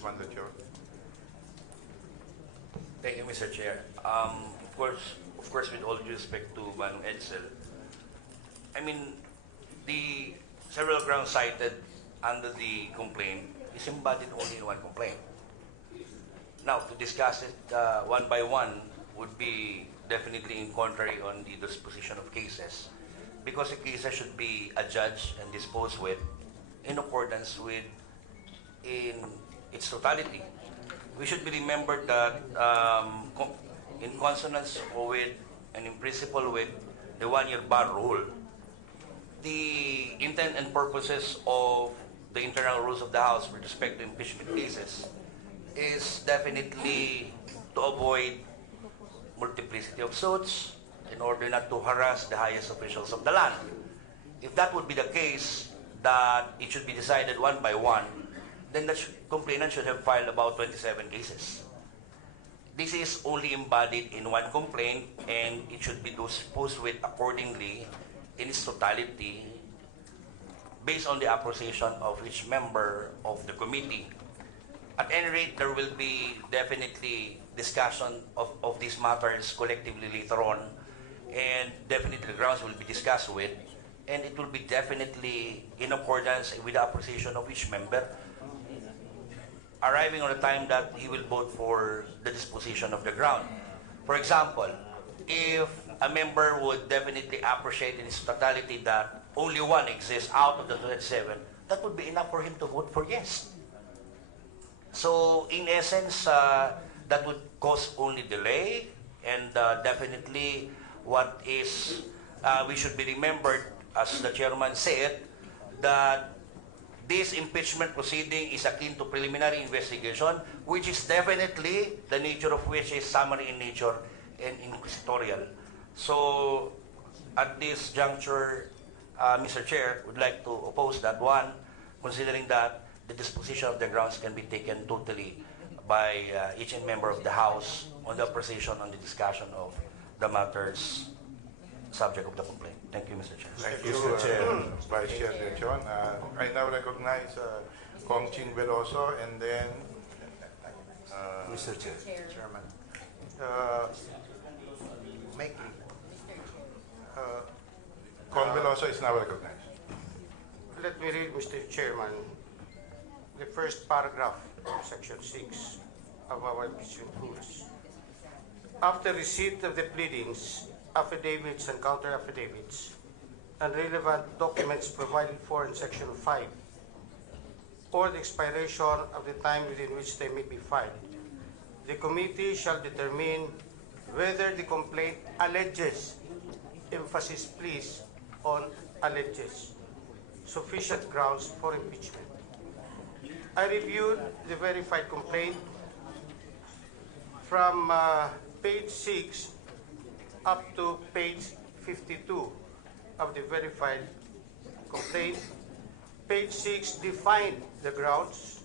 Congressman Lecho. Thank you, Mr. Chair. Of course, with all due respect to Manu Edsel, I mean, the several grounds cited under the complaint is embodied only in one complaint. Now, to discuss it one by one would be definitely in contrary on the disposition of cases, because the cases should be adjudged and disposed with in accordance with in its totality. We should be remembered that in consonance with and in principle with the one-year bar rule, the intent and purposes of the internal rules of the House with respect to impeachment cases is definitely to avoid multiplicity of suits in order not to harass the highest officials of the land. If that would be the case, that it should be decided one by one, then the complainant should have filed about 27 cases. This is only embodied in one complaint, and it should be disposed with accordingly in its totality based on the appreciation of each member of the committee. At any rate, there will be definitely discussion of these matters collectively later on, and definitely the grounds will be discussed with, and it will be definitely in accordance with the appreciation of each member, arriving on the time that he will vote for the disposition of the ground. For example, if a member would definitely appreciate in its totality that only one exists out of the 27, that would be enough for him to vote for yes. So, in essence, that would cause only delay, and definitely what is, we should be remembered, as the chairman said, that this impeachment proceeding is akin to preliminary investigation, which is definitely the nature of which is summary in nature and inquisitorial. So, at this juncture, Mr. Chair, would like to oppose that one, considering that the disposition of the grounds can be taken totally by each member of the House on the appreciation on the discussion of the matters subject of the complaint. Thank you, Mr. Chair. Thank you, Mr. Chair. Vice Chair Lechon. I now recognize Kong Chin Veloso, and then Mr. Chair. Chairman. Kong Veloso is now recognized. Let me read, Mr. Chairman, the first paragraph of Section 6 of our impeachment rules. After receipt of the pleadings, affidavits and counter-affidavits, and relevant documents provided for in Section 5, or the expiration of the time within which they may be filed, the committee shall determine whether the complaint alleges, emphasis please on alleges, sufficient grounds for impeachment. I reviewed the verified complaint from page 6 up to page 52 of the verified complaint. Page 6 defined the grounds,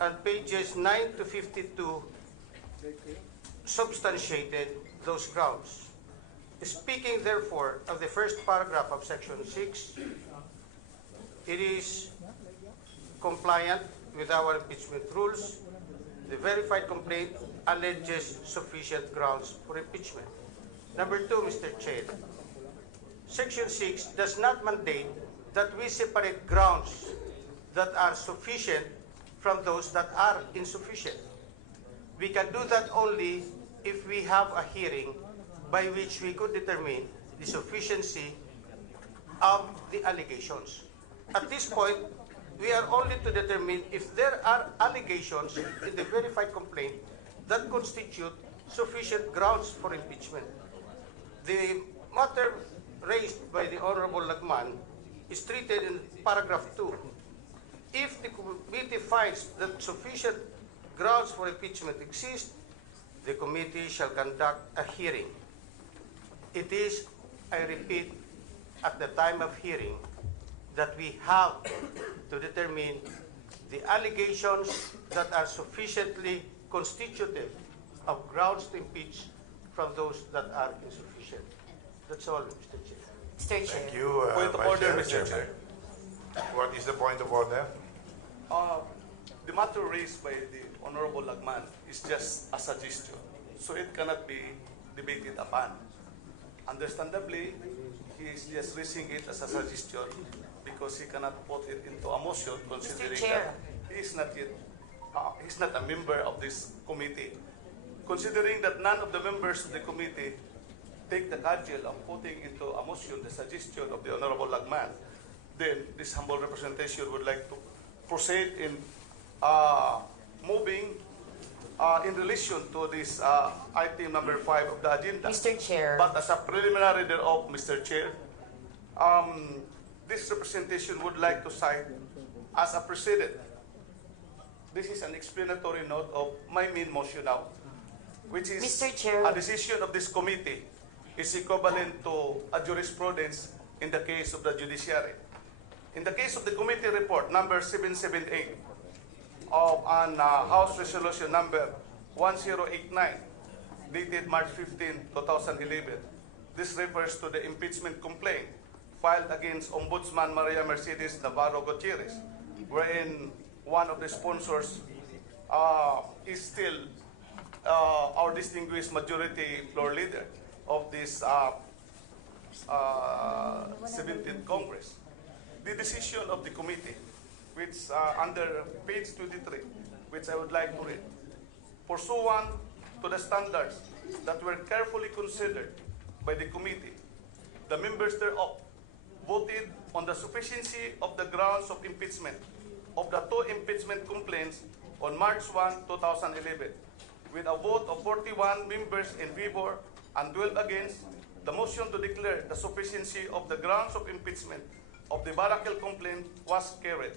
and pages 9 to 52 substantiated those grounds. Speaking, therefore, of the first paragraph of Section 6, it is compliant with our impeachment rules. The verified complaint alleges sufficient grounds for impeachment. Number 2, Mr. Chair, Section 6 does not mandate that we separate grounds that are sufficient from those that are insufficient. We can do that only if we have a hearing by which we could determine the sufficiency of the allegations. At this point, we are only to determine if there are allegations in the verified complaint that constitute sufficient grounds for impeachment. The matter raised by the Honorable Lagman is treated in paragraph 2. If the committee finds that sufficient grounds for impeachment exist, the committee shall conduct a hearing. It is, I repeat, at the time of hearing that we have to determine the allegations that are sufficiently constitutive of grounds to impeach from those that are insufficient. That's all, Mr. Chair. Mr. Chair. Thank you, Point of Vice order, Chair. Mr. Chair. What is the point of order? the matter raised by the Honorable Lagman is just a suggestion, so it cannot be debated upon. Understandably, he is just raising it as a suggestion because he cannot put it into a motion considering Chair. that he is not yet, he's not a member of this committee. Considering that none of the members of the committee take the cudgel of putting into a motion the suggestion of the Honorable Lagman, then this humble representation would like to proceed in moving in relation to this item number 5 of the agenda. Mr. Chair. But as a preliminary thereof, Mr. Chair, this representation would like to cite as a precedent. This is an explanatory note of my main motion now, which is Mr. Chair. a decision of this committee is equivalent to a jurisprudence in the case of the judiciary. In the case of the committee report number 778 of an House Resolution number 1089 dated March 15, 2011, this refers to the impeachment complaint filed against Ombudsman Maria Mercedes Navarro Gutierrez, wherein one of the sponsors is still our distinguished majority floor leader of this 17th Congress. The decision of the committee, which under page 23, which I would like to read, pursuant to the standards that were carefully considered by the committee, the members thereof voted on the sufficiency of the grounds of impeachment of the 2 impeachment complaints on March 1, 2011, with a vote of 41 members in favor and 12 against. The motion to declare the sufficiency of the grounds of impeachment of the Barakel complaint was carried.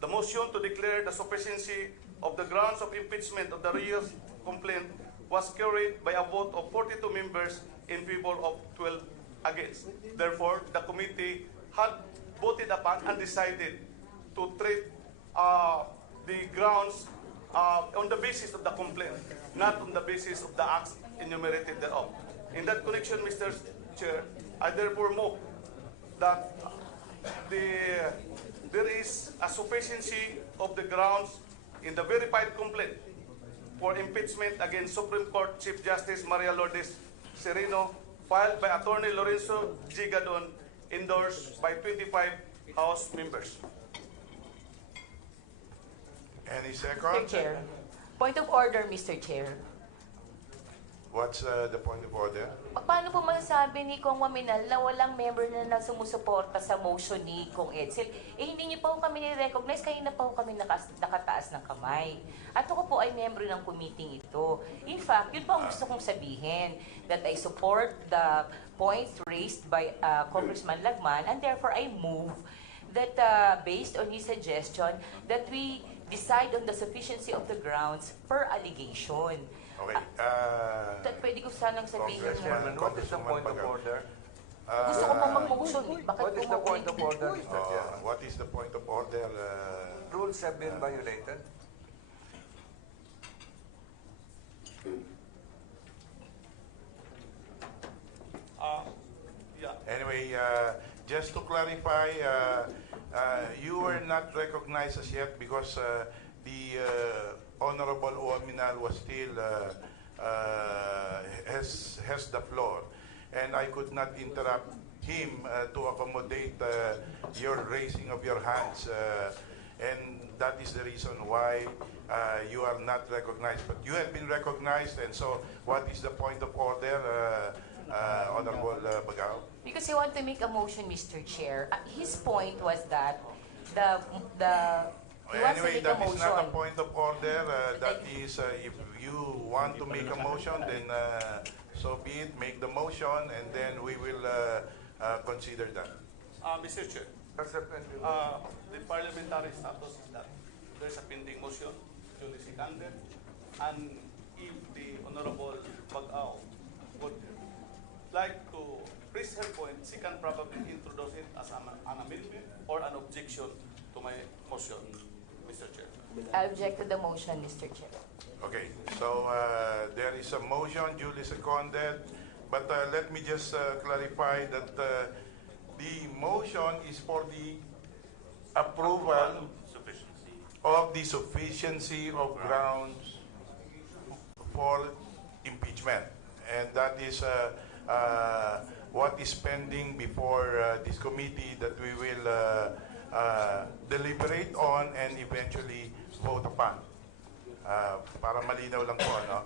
The motion to declare the sufficiency of the grounds of impeachment of the Rios complaint was carried by a vote of 42 members in favor of 12 against. Therefore, the committee had voted upon and decided to treat the grounds on the basis of the complaint, not on the basis of the acts enumerated thereof. In that connection, Mr. Chair, I therefore move that there is a sufficiency of the grounds in the verified complaint for impeachment against Supreme Court Chief Justice Maria Lourdes Sereno, filed by Attorney Lorenzo G. Gadon, endorsed by 25 House members. Any Mr. second? Chair. Point of order, Mr. Chair. What's the point of order? Paano po masasabi ni Kong Waminal na walang member na sumusuporta sa motion ni Kong Edsel? Hindi niyo pa po kami ni-recognize, kanina pa po kami nakataas ng kamay. At ako po ay member ng committee ito. In fact, yun po ang gusto kong sabihin, that I support the points raised by Congressman Lagman, and therefore I move that based on his suggestion, that we decide on the sufficiency of the grounds per allegation. Okay. Pwede ko sanang sabihin Congressman, What is the point of Bagong. order? gusto ko pong mag-motion. Bakit What is the point of order, Mr. Chair? What is the point of order? Rules have been violated. Anyway, just to clarify, you were not recognized as yet because the Honorable Uaminal was still has the floor, and I could not interrupt him to accommodate your raising of your hands, and that is the reason why you are not recognized. But you have been recognized, and so what is the point of order, Honorable Bagong? Because I want to make a motion, Mr. Chair. His point was that he wants to Anyway, make a that is not a motion. point of order. That is, if you want to make a motion, then so be it. Make the motion, and then we will consider that. Mr. Chair, President, the parliamentary status is that there's a pending motion, duly seconded, and if the Honorable Bagong would like to raise her point, she can probably introduce it as an amendment or an objection to my motion, Mr. Chair. I object to the motion, Mr. Chair. Okay, so there is a motion duly seconded, but let me just clarify that the motion is for the approval of the sufficiency of grounds for impeachment. And that is what is pending before this committee that we will deliberate on and eventually vote upon. Para malinaw lang po, ano?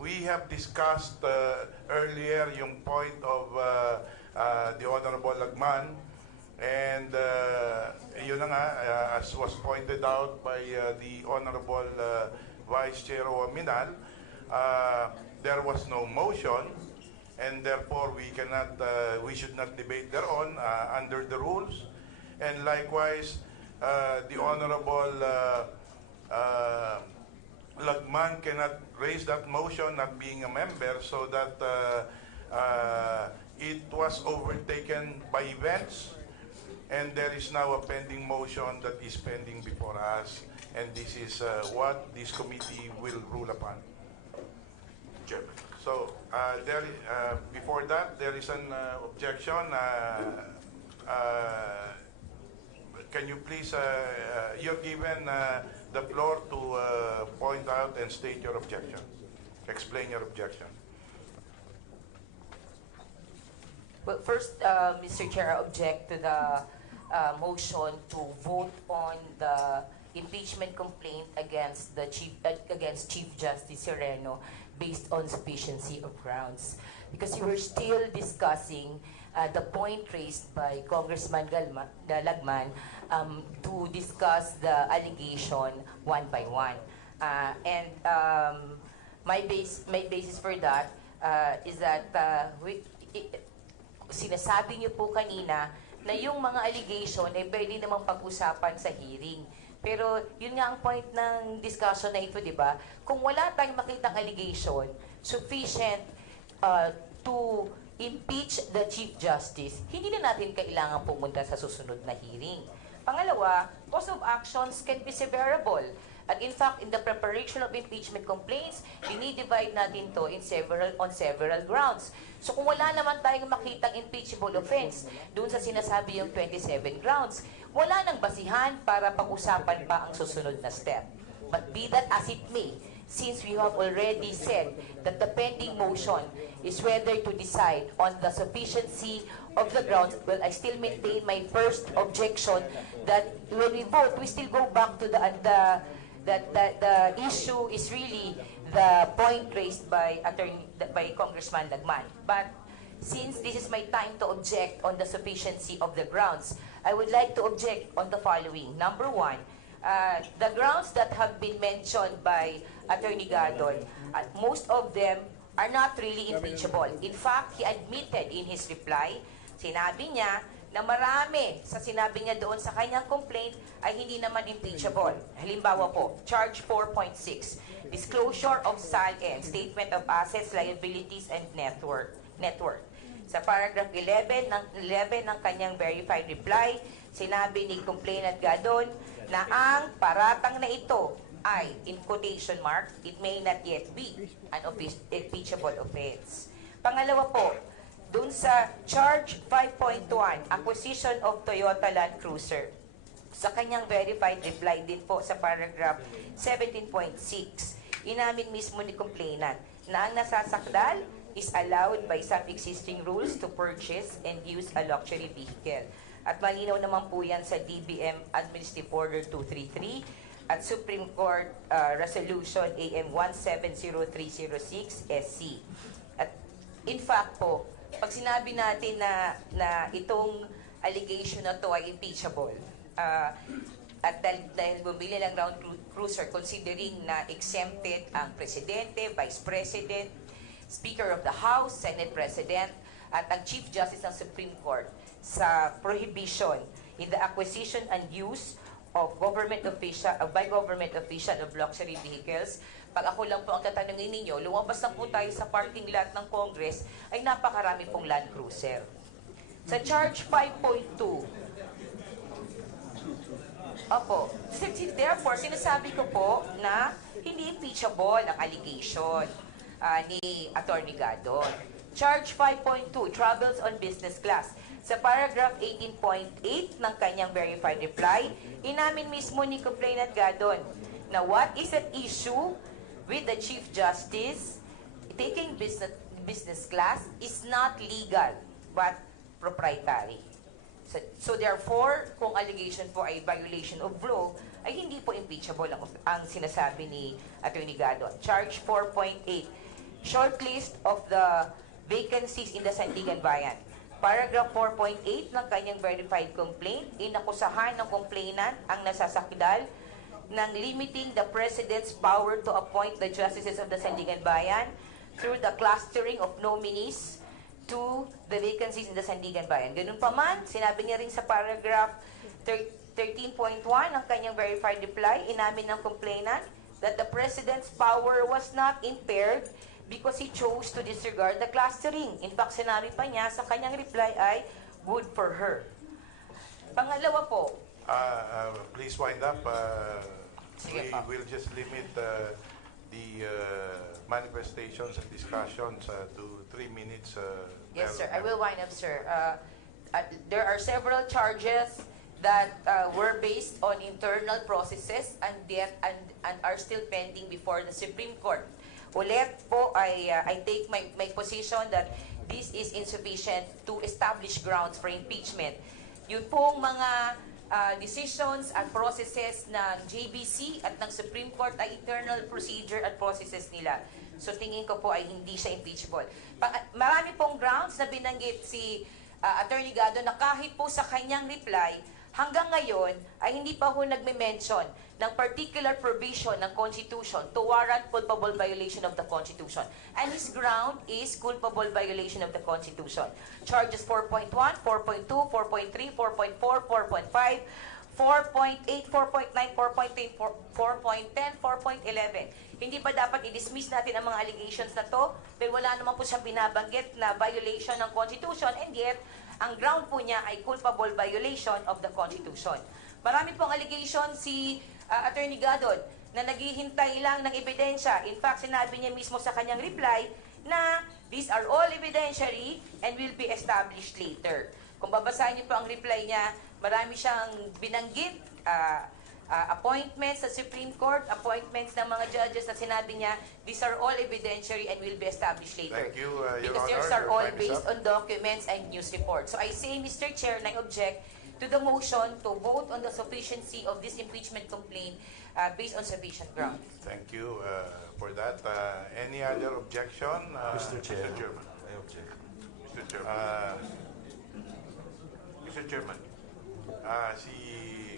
We have discussed earlier yung point of the Honorable Lagman, and yun na nga, as was pointed out by the Honorable Vice Chair Waminal, there was no motion, and therefore we cannot, we should not debate thereon under the rules. And likewise, the Honorable Lagman cannot raise that motion not being a member, so that it was overtaken by events, and there is now a pending motion that is pending before us, and this is what this committee will rule upon. Chairman. So before that, there is an objection. Can you please, you're given the floor to point out and state your objection. Explain your objection. Well, first, Mr. Chair, I object to the motion to vote on the impeachment complaint against the Chief Justice Sereno based on sufficiency of grounds, because you were still discussing the point raised by Congressman Lagman to discuss the allegation one by one. And my basis for that is that sinasabi niyo po kanina na yung mga allegation ay pwede namang pag-usapan sa hearing. Pero yun nga ang point ng discussion na ito, di ba? Kung wala tayong makitang allegation sufficient to impeach the Chief Justice, hindi na natin kailangan pumunta sa susunod na hearing. Pangalawa, cause of actions can be severable. And in fact, in the preparation of impeachment complaints, dinidivide natin to on several grounds. So kung wala naman tayong makitang impeachable offense doon sa sinasabi yung 27 grounds, wala nang basihan para pag-usapan pa ang susunod na step. But be that as it may, since we have already said that the pending motion is whether to decide on the sufficiency of the grounds, well, I still maintain my first objection that when we vote, we still go back to the issue is really the point raised by Congressman Lagman. But since this is my time to object on the sufficiency of the grounds, I would like to object on the following. Number one, the grounds that have been mentioned by Attorney Gadon, most of them are not really impeachable. In fact, he admitted in his reply, sinabi niya na marami sa sinabi niya doon sa kanyang complaint ay hindi naman impeachable. Halimbawa po, charge 4.6, disclosure of SAL and statement of assets, liabilities, and net worth. Sa paragraph 11 ng kanyang verified reply, sinabi ni complainant Gadon na ang paratang na ito ay, in quotation mark, it may not yet be an impeachable offense. Pangalawa po, dun sa charge 5.1, acquisition of Toyota Land Cruiser, sa kanyang verified reply din po sa paragraph 17.6, inamin mismo ni complainant na ang nasasakdal is allowed by some existing rules to purchase and use a luxury vehicle. At malinaw naman po yan sa DBM Administrative Order 233 at Supreme Court Resolution AM 170306 SC. At in fact po, pag sinabi natin na itong allegation na to ay impeachable, at dahil bumili ng ground cruiser, considering na exempted ang Presidente, Vice President, Speaker of the House, Senate President, at ang Chief Justice ng Supreme Court sa prohibition in the acquisition and use of by government official of luxury vehicles. Pag ako lang po ang tatanungin ninyo, lumabas na po tayo sa parking lot ng Congress, ay napakarami pong Land Cruiser. Sa charge 5.2, opo, therefore, sinasabi ko po na hindi impeachable ang allegation ni Attorney Gadon. Charge 5.2, travels on business class. Sa paragraph 18.8 ng kanyang verified reply, inamin mismo ni Complainant Gadon na what is at issue with the Chief Justice taking business class is not legal but proprietary. So therefore, kung allegation po ay violation of law, ay hindi po impeachable ang sinasabi ni Atty. Gadon. Charge 4.8, short list of the vacancies in the Sandigan Bayan. Paragraph 4.8 ng kanyang verified complaint, inakusahan ng complainant ang nasasakdal ng limiting the President's power to appoint the justices of the Sandigan Bayan through the clustering of nominees to the vacancies in the Sandigan Bayan. Ganun pa man, sinabi niya rin sa paragraph 13.1 ng kanyang verified reply, inamin ng complainant that the President's power was not impaired because he chose to disregard the clustering. In fact, sinabi pa niya sa kanyang reply ay good for her. Pangalawa po, Please wind up. Sige We pa. will just limit the manifestations and discussions to 3 minutes. yes sir, I per will wind up sir. There are several charges that were based on internal processes and are still pending before the Supreme Court. Ulit po, I take my position that this is insufficient to establish grounds for impeachment. Yun pong mga decisions at processes ng JBC at ng Supreme Court ay internal procedure at processes nila. So tingin ko po ay hindi siya impeachable. Marami pong grounds na binanggit si Attorney Gado na kahit po sa kanyang reply, hanggang ngayon ay hindi pa ho nagme-mention ng particular provision ng Constitution to warrant culpable violation of the Constitution. And his ground is culpable violation of the Constitution. Charges 4.1, 4.2, 4.3, 4.4, 4.5, 4.8, 4.9, 4.10, 4.11. Hindi ba dapat i-dismiss natin ang mga allegations na to? Dahil wala naman po siyang binabanggit na violation ng Constitution and yet, ang ground po niya ay culpable violation of the Constitution. Marami pong allegation si Attorney Gadon na naghihintay lang ng ebidensya. In fact, sinabi niya mismo sa kanyang reply na these are all evidentiary and will be established later. Kung babasahin niyo po ang reply niya, marami siyang binanggit, appointments sa Supreme Court, appointments ng mga judges na sinabi niya, these are all evidentiary and will be established later. Thank you, Your Because Honor. these are Your all time is based up. on documents and news reports. So I say, Mr. Chair, and I object to the motion to vote on the sufficiency of this impeachment complaint based on sufficient grounds. Thank you for that. Any other objection? Mr. Chair. Mr. Chairman. I object. Mr. Chairman. Mr. Chairman, si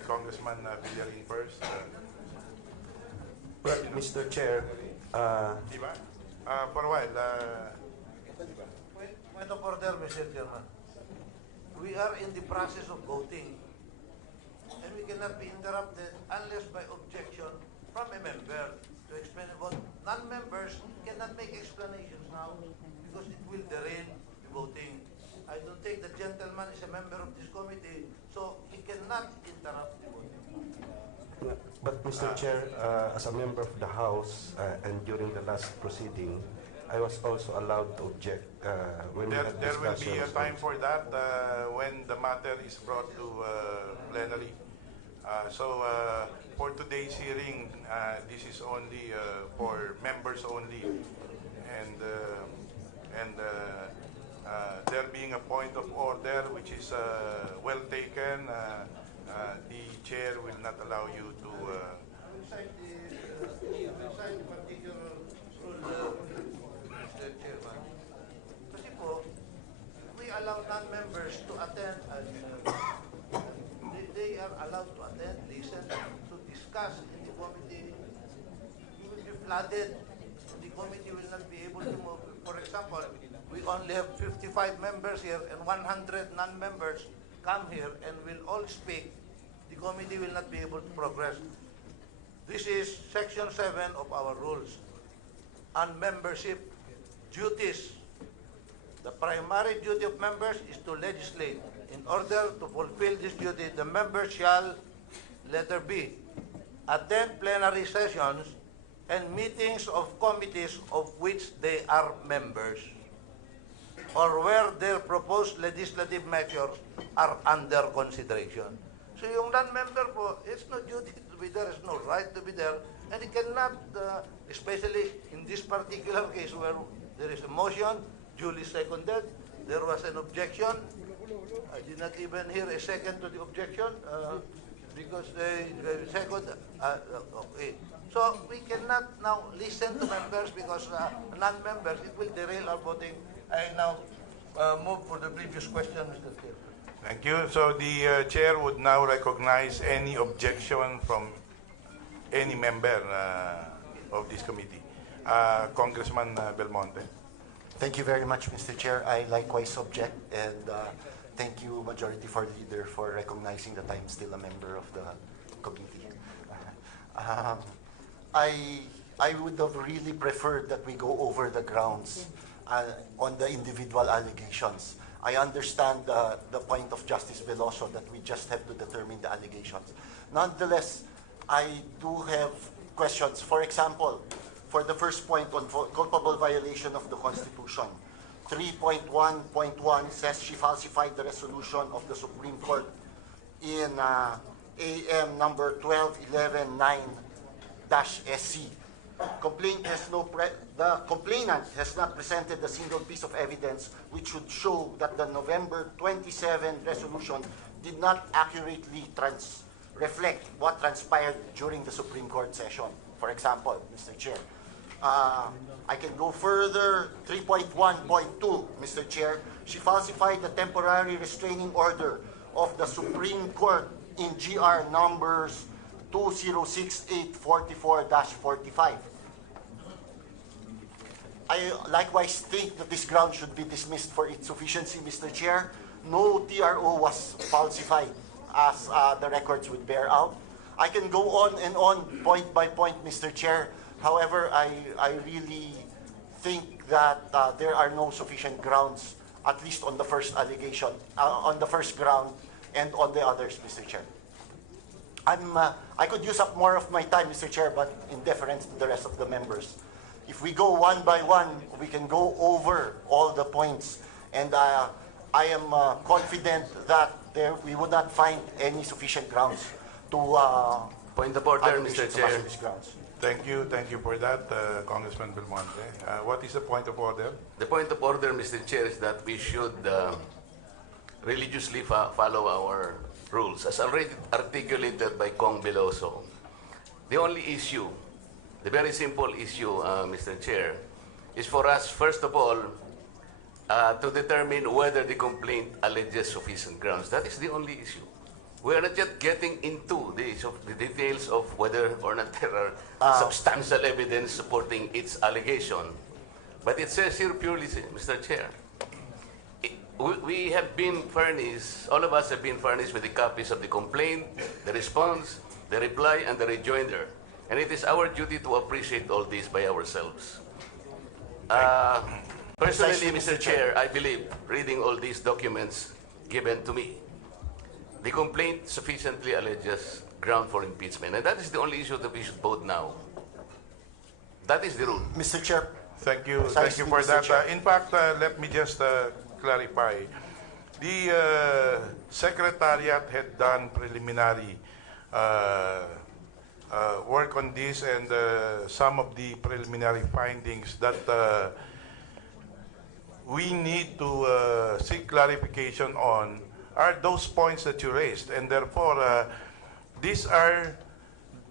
Congressman Villarin first. Well, Mr. Chair, Di ba? For a while, Point of order, Mr. Chairman. We are in the process of voting, and we cannot be interrupted unless by objection from a member to explain a vote. Non-members cannot make explanations now because it will derail the voting. I don't think the gentleman is a member of this committee, so he cannot interrupt the voting. but Mr. Chair, as a member of the House and during the last proceeding, I was also allowed to object when we had there will be a discussions. time for that when the matter is brought to plenary. So for today's hearing, this is only for members only, and there being a point of order which is well taken, the chair will not allow you to. I will cite the particular rule, Mr. Chairman. Kasi po, we allow non-members to attend, they are allowed to attend, listen, to discuss in the committee. You will be flooded. The committee will not be able to move. For example, we only have 55 members here and 100 non-members come here and will all speak. The committee will not be able to progress. This is Section 7 of our rules on membership duties. The primary duty of members is to legislate. In order to fulfill this duty, the members shall, letter B, attend plenary sessions and meetings of committees of which they are members. or where their proposed legislative measures are under consideration. So yung non-member po, it's no duty to be there, it's no right to be there, and it cannot, especially in this particular case where there is a motion, duly seconded, there was an objection. I did not even hear a second to the objection because the second, okay. So we cannot now listen to members because non-members, it will derail our voting. I now move for the previous question, Mr. Chair. Thank you. So the chair would now recognize any objection from any member of this committee. Congressman Belmonte. Thank you very much, Mr. Chair. I likewise object, and thank you, Majority Floor Leader, for recognizing that I'm still a member of the committee. I would have really preferred that we go over the grounds on the individual allegations. I understand the point of Justice Veloso that we just have to determine the allegations. Nonetheless, I do have questions. For example, for the first point on culpable violation of the Constitution, 3.1.1 says she falsified the resolution of the Supreme Court in AM number 12119-SC. The complainant has not presented a single piece of evidence which should show that the November 27 resolution did not accurately reflect what transpired during the Supreme Court session. For example, Mr. Chair, I can go further. 3.1.2, Mr. Chair, she falsified the temporary restraining order of the Supreme Court in GR numbers 206844-45. I likewise think that this ground should be dismissed for insufficiency, Mr. Chair. No TRO was falsified, as the records would bear out. I can go on and on, point by point, Mr. Chair. However, I really think that there are no sufficient grounds, at least on the first allegation, on the first ground, and on the others, Mr. Chair. I could use up more of my time, Mr. Chair, but in deference to the rest of the members. If we go one by one, we can go over all the points, and I am confident that we would not find any sufficient grounds to point of order, Mr. Chair. Thank you for that, Congressman Belmonte. What is the point of order? The point of order, Mr. Chair, is that we should religiously follow our rules, as already articulated by Kong Veloso. The only issue, the very simple issue, Mr. Chair, is for us, first of all, to determine whether the complaint alleges sufficient grounds. That is the only issue. We are not yet getting into the details of whether or not there are substantial evidence supporting its allegation. But it says here purely, Mr. Chair, we have been furnished, all of us have been furnished with the copies of the complaint, the response, the reply, and the rejoinder. And it is our duty to appreciate all this by ourselves. Personally, Mr. Chair, I believe, reading all these documents given to me, the complaint sufficiently alleges ground for impeachment. And that is the only issue that we should vote now. That is the rule. Mr. Chair. Thank you for that. In fact, let me just clarify. The Secretariat had done preliminary work on this, and some of the preliminary findings that we need to seek clarification on are those points that you raised, and therefore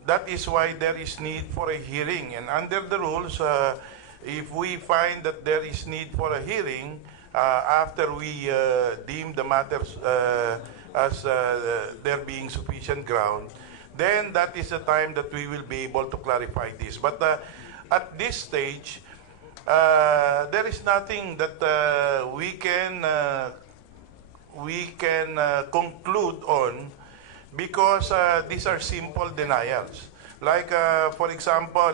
that is why there is need for a hearing. And under the rules, if we find that there is need for a hearing after we deem the matters as there being sufficient ground, then that is the time that we will be able to clarify this. But at this stage, there is nothing that we can conclude on, because these are simple denials. Like, for example,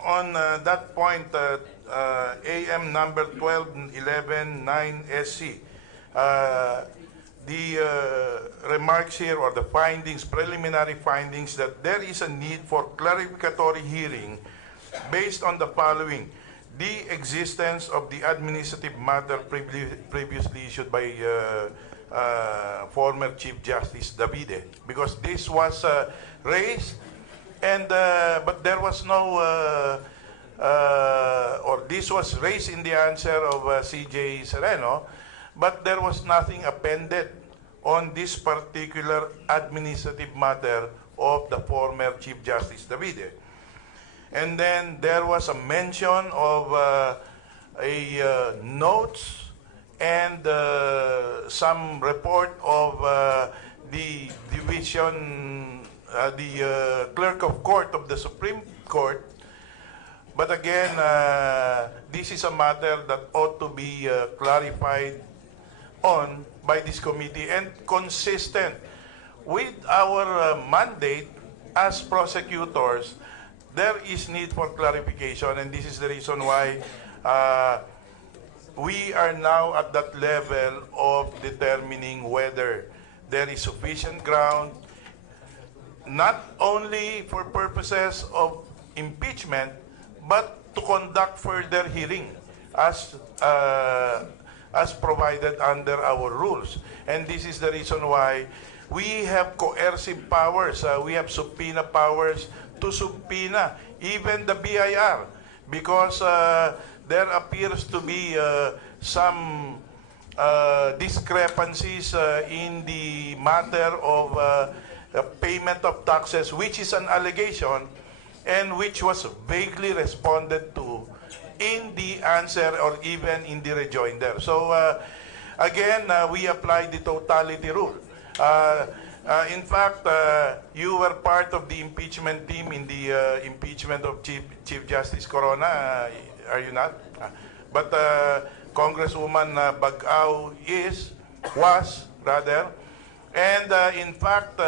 on that point, AM number 12119-SC, the remarks here, or the findings, preliminary findings, that there is a need for clarificatory hearing based on the following: the existence of the administrative matter previously issued by former Chief Justice Davide, because this was raised, and but there was no, or this was raised in the answer of CJ Sereno, but there was nothing appended on this particular administrative matter of the former Chief Justice Davide. And then there was a mention of notes and some report of the division, the clerk of court of the Supreme Court. But again, this is a matter that ought to be clarified on by this committee and consistent with our mandate as prosecutors. There is need for clarification, and this is the reason why we are now at that level of determining whether there is sufficient ground, not only for purposes of impeachment, but to conduct further hearing as provided under our rules. And this is the reason why we have coercive powers. We have subpoena powers to subpoena even the BIR, because there appears to be some discrepancies in the matter of payment of taxes, which is an allegation and which was vaguely responded to in the answer or even in the rejoinder. So again, we apply the totality rule. In fact, you were part of the impeachment team in the impeachment of Chief Justice Corona, are you not? But Congresswoman Bagong was, and in fact,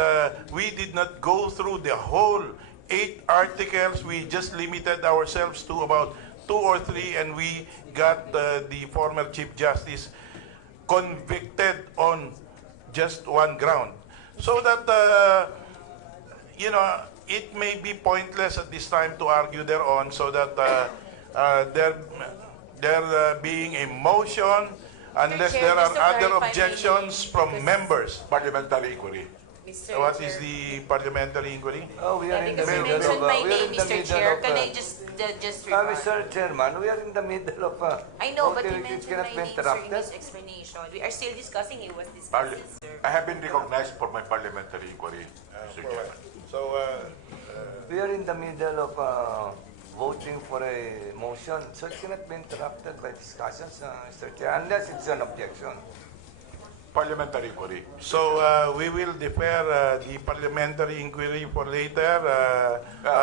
we did not go through the whole 8 articles. We just limited ourselves to about 2 or 3, and we got the former Chief Justice convicted on just one ground. So that, you know, it may be pointless at this time to argue thereon, so that there being a motion, unless Chair, there are just to other clarify, objections from because- members. Parliamentary inquiry. Mr. What Chair. is the parliamentary inquiry? Oh, we are in the Because you middle mentioned of, my we are name, in the Mr. middle Chair. of, Can I just remark? Mr. Chairman, we are in the middle of, I know, but you voting. It mentioned cannot my be name, sir, in interrupted. this explanation. We are still discussing. He was discussing, sir. I have been recognized for my parliamentary inquiry, Mr. Chairman. So, We are in the middle of voting for a motion, so it cannot be interrupted by discussions, Mr. Chair, unless it's an objection. Parliamentary inquiry. so we will defer the parliamentary inquiry for later.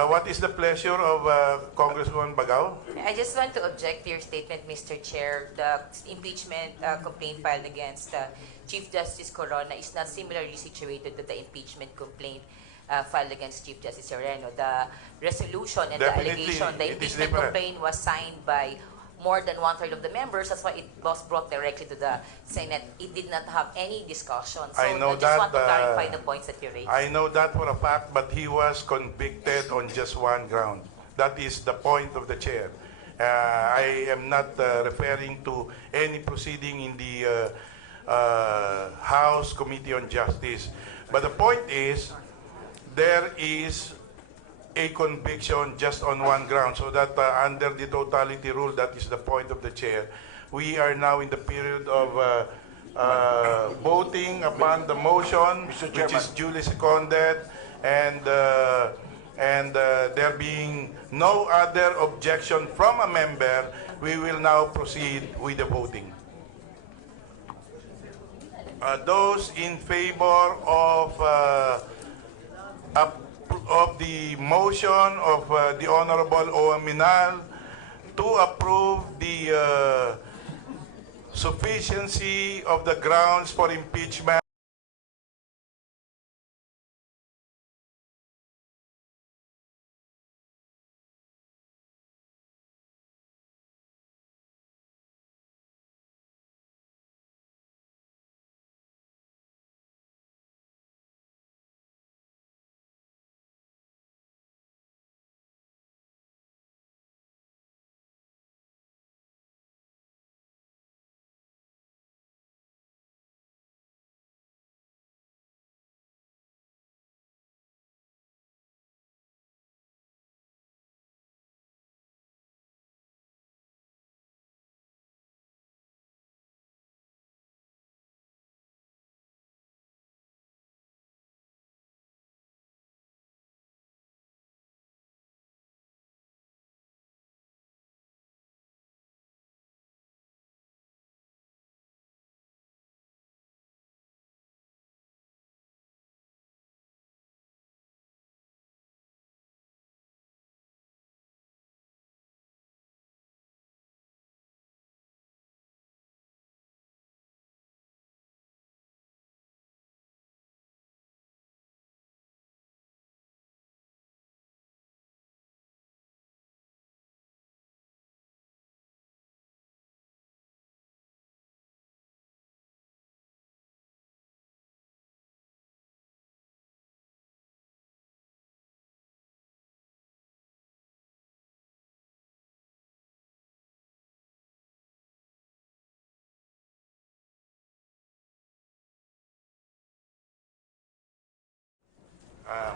What is the pleasure of Congresswoman Bagong? I just want to object to your statement, Mr. Chair. The impeachment complaint filed against Chief Justice Corona is not similarly situated to the impeachment complaint filed against Chief Justice Sereno. The resolution and Definitely, the allegation, the it is impeachment different. complaint was signed by more than 1/3 of the members. That's why it was brought directly to the Senate. It did not have any discussion. So I know just that, want to clarify the points that you raised. I know that for a fact, but he was convicted on just one ground. That is the point of the chair. I am not referring to any proceeding in the House Committee on Justice. But the point is, there is a conviction just on one ground, so that under the totality rule, that is the point of the chair. We are now in the period of voting upon the motion, which is duly seconded, and there being no other objection from a member, we will now proceed with the voting. Those in favor of the motion of the Honorable Oaminal to approve the sufficiency of the grounds for impeachment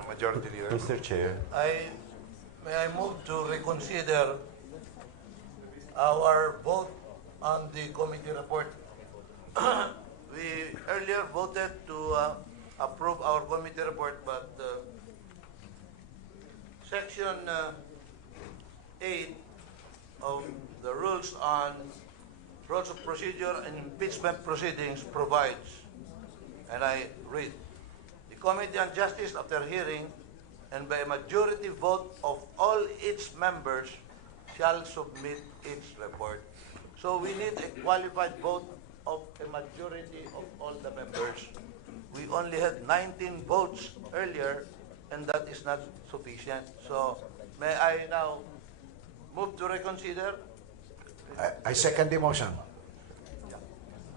Majority Leader. Mr. Chair, May I move to reconsider our vote on the committee report? We earlier voted to approve our committee report, but Section 8 of the rules of procedure and impeachment proceedings provides, and I read, the Committee on Justice, after hearing and by a majority vote of all its members, shall submit its report. So we need a qualified vote of a majority of all the members. We only had 19 votes earlier, and that is not sufficient. So may I now move to reconsider? I second the motion.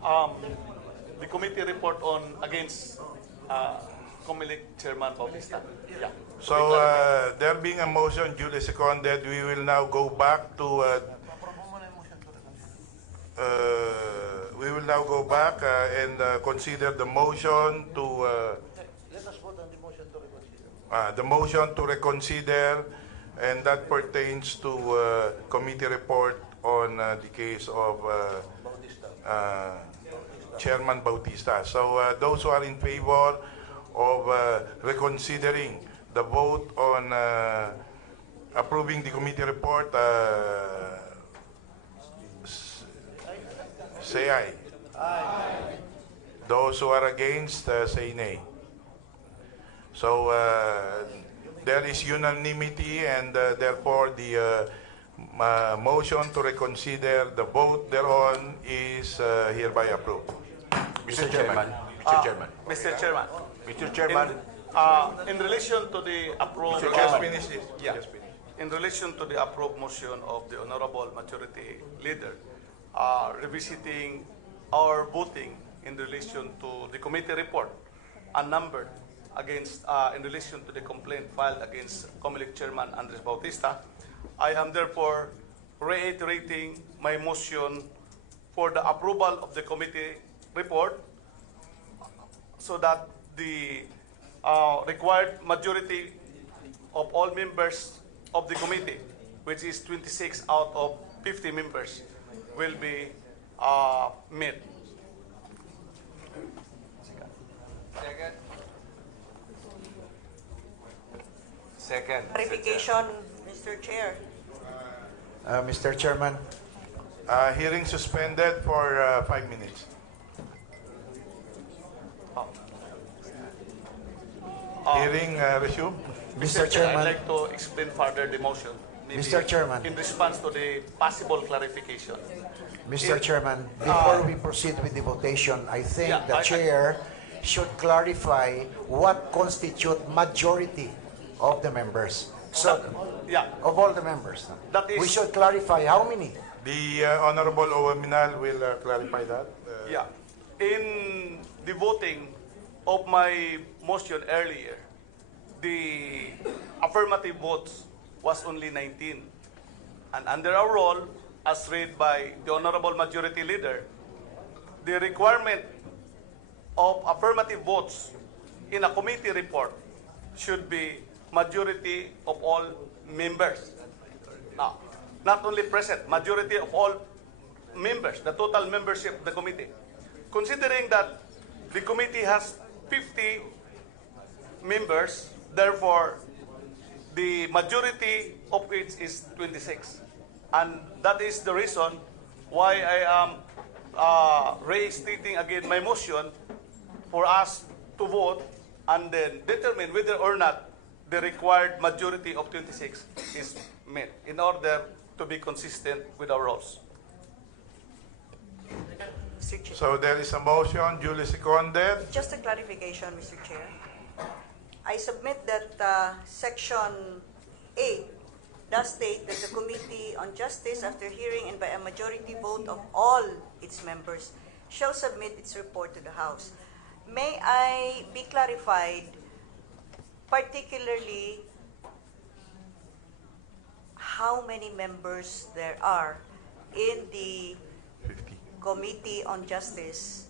The committee report on against Comelec Chairman Bautista. Yeah. So, there being a motion duly seconded, we will now go back to and consider the motion to Let us vote on the motion to reconsider. the motion to reconsider, and that pertains to committee report on the case of Chairman Bautista. So those who are in favor of reconsidering the vote on approving the committee report, say aye. Aye. Those who are against, say nay. So there is unanimity, and therefore the motion to reconsider the vote thereon is hereby approved. Mr. Chairman. Mr. Chairman. Mr. Chairman. In relation to the approved, Just finish this. yeah. Just finish. In relation to the approved motion of the Honorable Majority Leader, revisiting our voting in relation to the committee report, unnumbered against in relation to the complaint filed against Comelec Chairman Andres Bautista, I am therefore reiterating my motion for the approval of the committee report, so that the required majority of all members of the committee, which is 26 out of 50 members, will be met. Second. Second. Clarification, Mr. Chair. Mr. Chairman, Hearing suspended for 5 minutes. Hearing resumed. Mr. I'd Chairman, like to explain further the motion. Maybe Mr. Chairman. in response to the possible clarification. Mr. Chairman, before we proceed with the votation, I think Yeah, the I- chair should clarify what constitute majority of the members. So, Yeah, of all the members. That is- We should clarify how many. The Honorable Owaminal will clarify that. yeah. In the voting of my motion earlier, the affirmative votes was only 19. And under our role, as read by the Honorable Majority Leader, the requirement of affirmative votes in a committee report should be majority of all members. Now, not only present, majority of all members, the total membership of the committee. Considering that the committee has 50 members, therefore, the majority of which is 26. And that is the reason why I am restating again my motion for us to vote and then determine whether or not the required majority of 26 is met in order to be consistent with our rules. Mr. Chair. So there is a motion duly seconded. Just a clarification, Mr. Chair. I submit that Section 8 does state that the Committee on Justice, after hearing and by a majority vote of all its members, shall submit its report to the House. May I be clarified, particularly how many members there are in the 50. Committee on Justice,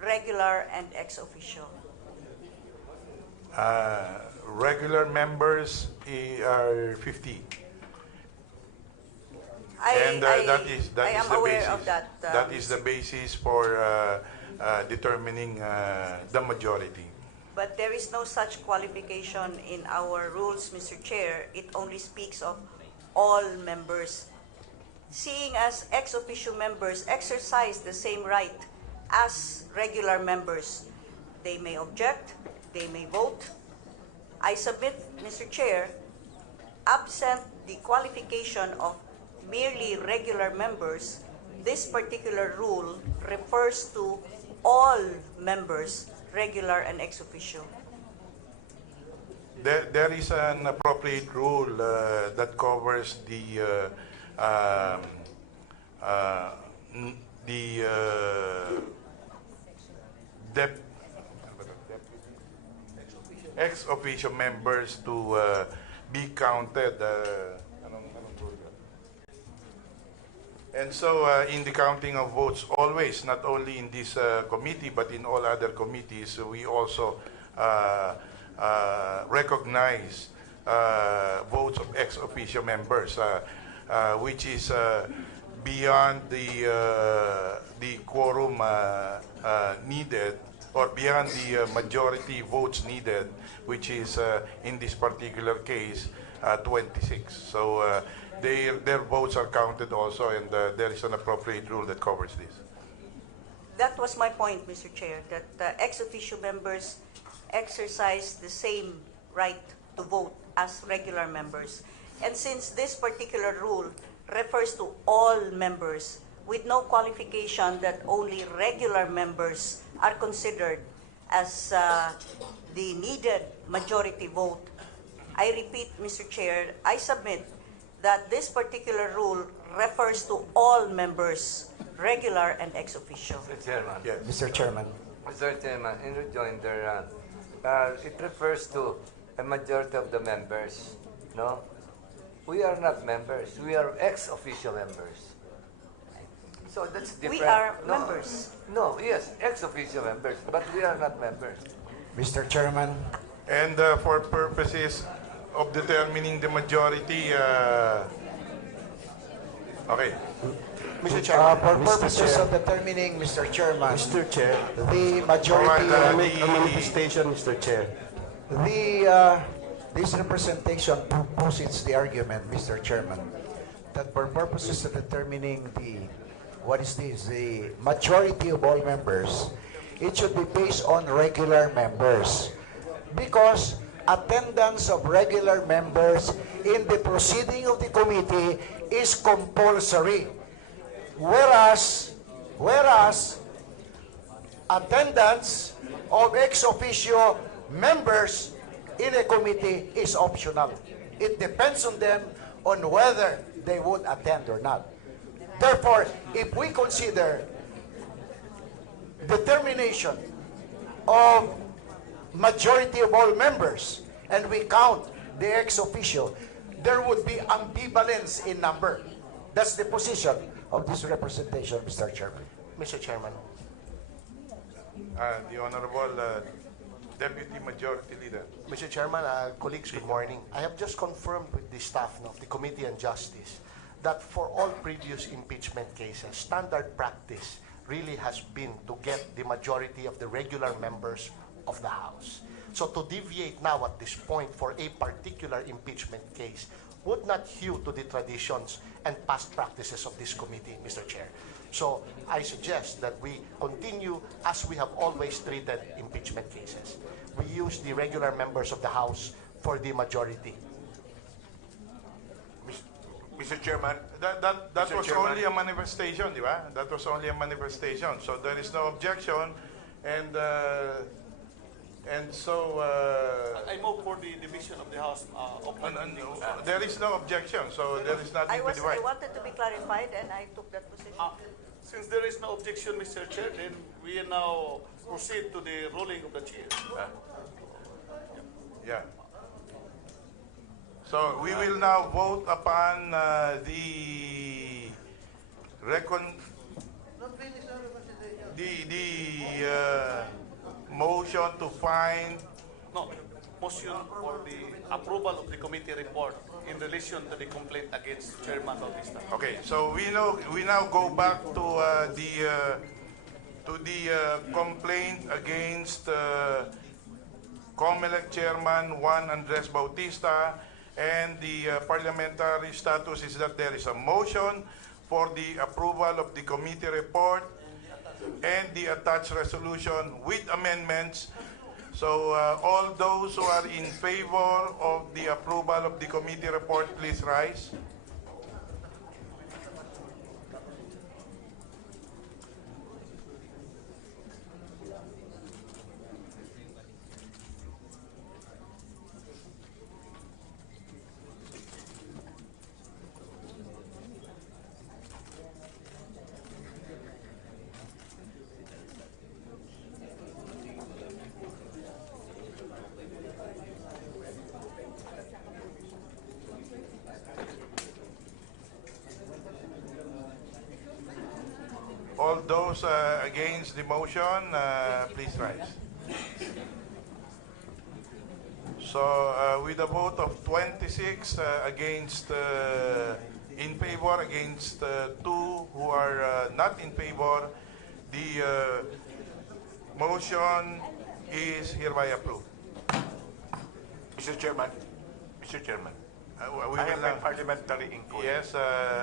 regular and ex officio? regular members are 50. That is I am the aware basis. of that. That is the basis for determining the majority. But there is no such qualification in our rules, Mr. Chair. It only speaks of all members. Seeing as ex officio members exercise the same right as regular members, they may object, they may vote. I submit, Mr. Chair, absent the qualification of merely regular members, this particular rule refers to all members, regular and ex officio. There is an appropriate rule that covers the ex officio members to be counted. And so in the counting of votes, always, not only in this committee, but in all other committees, we also recognize votes of ex officio members, which is beyond the quorum needed, or beyond the majority votes needed, which is in this particular case 26. So their votes are counted also, and there is an appropriate rule that covers this. That was my point, Mr. Chair, that ex officio members exercise the same right to vote as regular members. And since this particular rule refers to all members with no qualification that only regular members are considered as the needed majority vote, I repeat, Mr. Chair, I submit that this particular rule refers to all members, regular and ex officio. Mr. Chairman. Yes. Mr. Chairman. Mr. Chairman, in rejoinder, it refers to a majority of the members. No? We are not members. We are ex officio members. So that's different. We are members. No, yes, ex officio members, but we are not members. Mr. Chairman. And for purposes of determining the majority, okay. Mr. Chairman. For purposes of determining, Mr. Chairman, Mr. Chair, the majority, Alright, make a manifestation, Mr. Chair. this representation posits the argument, Mr. Chairman, that for purposes of determining the majority of all members, it should be based on regular members, because attendance of regular members in the proceeding of the committee is compulsory, whereas attendance of ex officio members in a committee is optional. It depends on them on whether they would attend or not. Therefore, if we consider determination of majority of all members and we count the ex officio, there would be ambivalence in number. That's the position of this representation, Mr. Chairman. Mr. Chairman. The Honorable Deputy Majority Leader. Mr. Chairman, colleagues, good morning. I have just confirmed with the staff of the Committee on Justice that for all previous impeachment cases, standard practice really has been to get the majority of the regular members of the House. So to deviate now at this point for a particular impeachment case would not hew to the traditions and past practices of this committee, Mr. Chair. So I suggest that we continue as we have always treated impeachment cases. We use the regular members of the House for the majority. Mr. Chairman. That Mr. was Chairman. only a manifestation, di ba? That was only a manifestation. So there is no objection, and so I move for the division of the House. there is no objection. So there is nothing to I divide. wanted to be clarified and I took that position. Since there is no objection, Mr. Chair, then we now proceed to the ruling of the chair. Yeah. So we will now vote upon the motion to find. No, motion for the approval of the committee report in relation to the complaint against Chairman Bautista. Okay, so we now go back to the complaint against COMELEC Chairman Juan Andres Bautista, and the parliamentary status is that there is a motion for the approval of the committee report and the attached resolution with amendments. So all those who are in favor of the approval of the committee report, please rise. All those against the motion, please rise. So with a vote of 26 against, in favor, against 2 who are not in favor, the motion is hereby approved. Mr. Chairman, We I have will, a parliamentary inquiry. yes,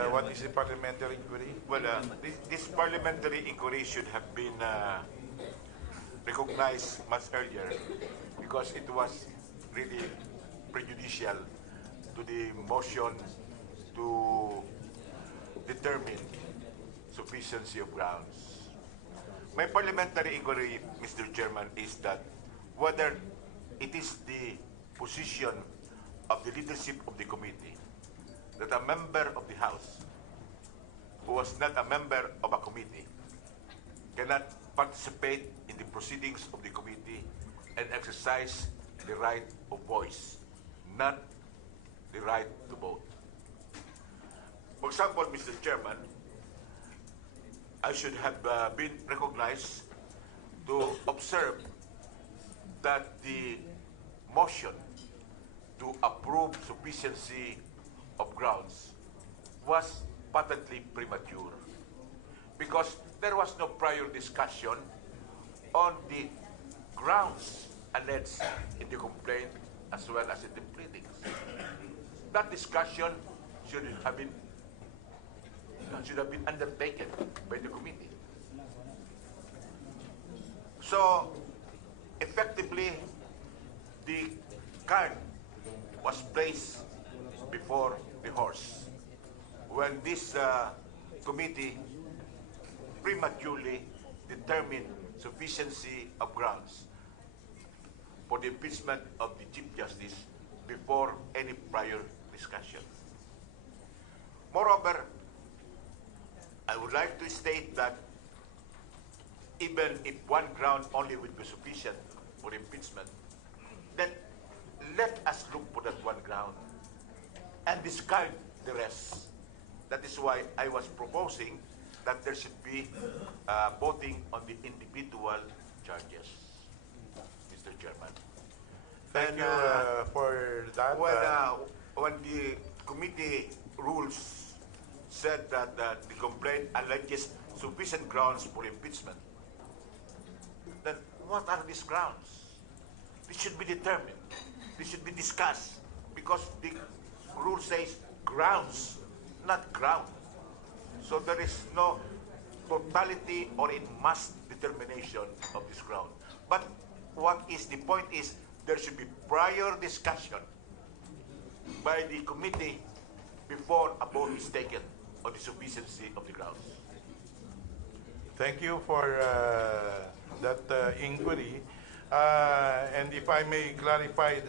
what is the parliamentary inquiry? Well, this parliamentary inquiry should have been recognized much earlier because it was really prejudicial to the motion to determine sufficiency of grounds. My parliamentary inquiry, Mr. Chairman, is that whether it is the position of the leadership of the committee that a member of the House who was not a member of a committee cannot participate in the proceedings of the committee and exercise the right of voice, not the right to vote. For example, Mr. Chairman, I should have been recognized to observe that the motion to approve sufficiency of grounds was patently premature because there was no prior discussion on the grounds alleged in the complaint as well as in the pleadings. That discussion should have been undertaken by the committee. So, effectively, the cart was placed before the horse when this committee prematurely determined sufficiency of grounds for the impeachment of the Chief Justice before any prior discussion. Moreover, I would like to state that even if one ground only would be sufficient for impeachment, then let us look for that one ground and discard the rest. That is why I was proposing that there should be voting on the individual charges, Mr. Chairman. Thank you for that. When the committee rules said that the complaint alleges sufficient grounds for impeachment, then what are these grounds? This should be determined. This should be discussed because the rule says grounds, not ground. So there is no totality or in mass determination of this ground. But what is the point is there should be prior discussion by the committee before a vote is taken on the sufficiency of the grounds. Thank you for that inquiry. And if I may clarify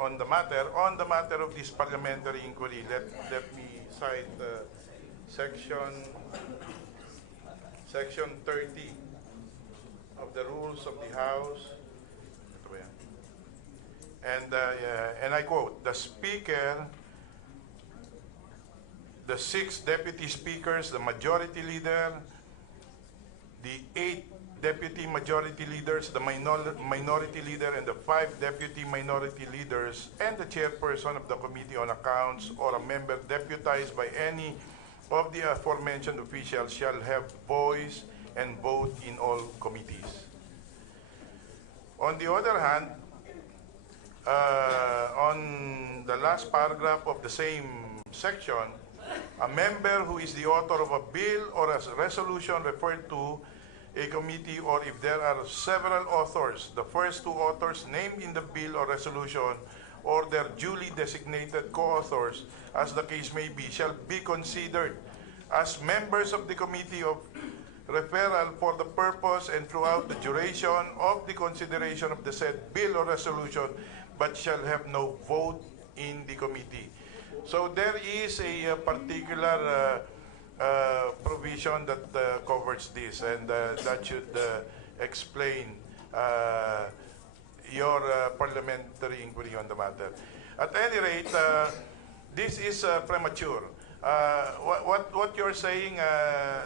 on the matter of this parliamentary inquiry, let me cite section 30 of the rules of the House. And I quote, the Speaker, the 6 deputy speakers, the majority leader, the 8 deputy majority leaders, the minority leader, and the 5 deputy minority leaders, and the chairperson of the Committee on Accounts or a member deputized by any of the aforementioned officials shall have voice and vote in all committees. On the other hand, on the last paragraph of the same section, a member who is the author of a bill or a resolution referred to a committee, or if there are several authors, the first 2 authors named in the bill or resolution, or their duly designated co-authors, as the case may be, shall be considered as members of the committee of referral for the purpose and throughout the duration of the consideration of the said bill or resolution, but shall have no vote in the committee. So there is a particular provision that covers this, and that should explain your parliamentary inquiry on the matter. At any rate, this is premature. What you're saying,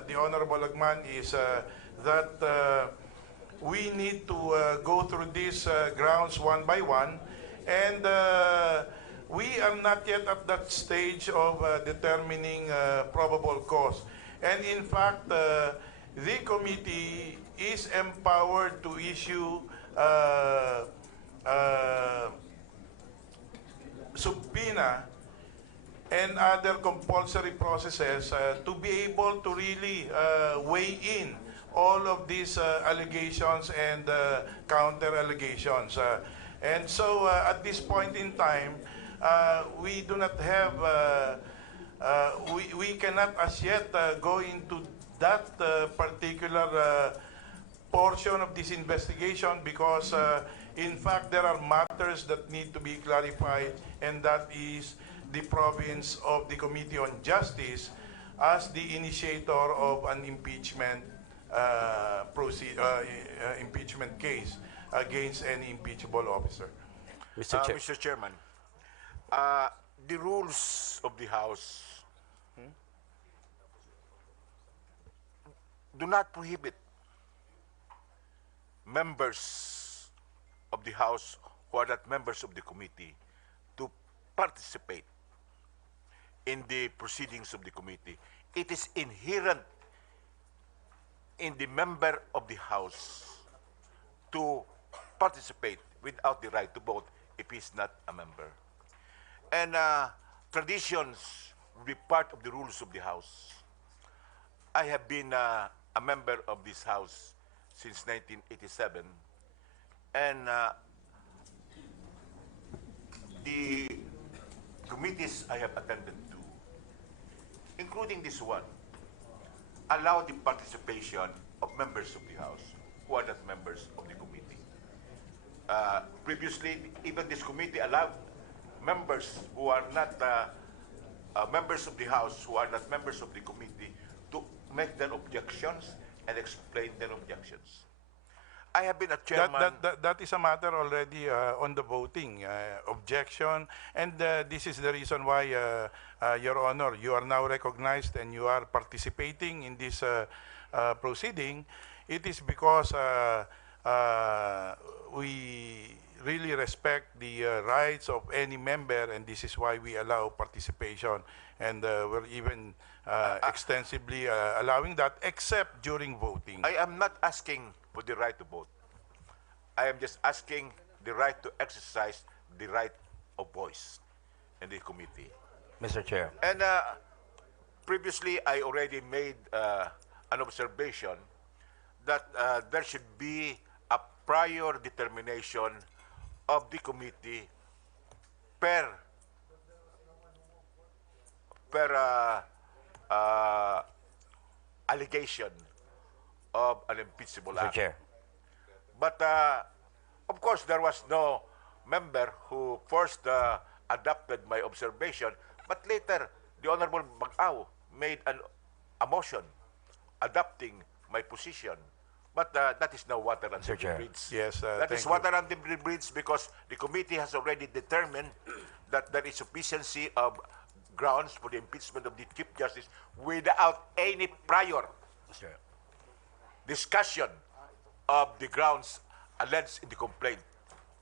the Honorable Lagman, is that we need to go through these grounds one by one, and we are not yet at that stage of determining probable cause. And in fact, the committee is empowered to issue subpoena and other compulsory processes to be able to really weigh in all of these allegations and counter allegations. And so at this point in time, we do not have, we cannot as yet go into that particular portion of this investigation, because in fact there are matters that need to be clarified, and that is the province of the Committee on Justice as the initiator of an impeachment impeachment case against any impeachable officer. Mr. Chairman, the rules of the House do not prohibit members of the House who are not members of the committee to participate in the proceedings of the committee. It is inherent in the member of the House to participate without the right to vote if he is not a member. And traditions will be part of the rules of the House. I have been a member of this House since 1987, and the committees I have attended to, including this one, allow the participation of members of the House who are not members of the committee. Previously, even this committee allowed members who are not members of the House, who are not members of the committee, to make their objections and explain their objections. I have been a chairman. That is a matter already on the voting objection, and this is the reason why, Your Honor, you are now recognized and you are participating in this proceeding. It is because we really respect the rights of any member, and this is why we allow participation, and we're even extensively allowing that, except during voting. I am not asking for the right to vote. I am just asking the right to exercise the right of voice in the committee. Mr. Chair. And previously, I already made an observation that there should be a prior determination of the committee per allegation of an impeachable Mr. act. Chair. But of course, there was no member who first adopted my observation, but later the Honorable Bagao made a motion adopting my position. But that is now water under the bridge. Yes, that is water under the bridge, because the committee has already determined that there is sufficiency of grounds for the impeachment of the Chief Justice without any prior discussion of the grounds alleged in the complaint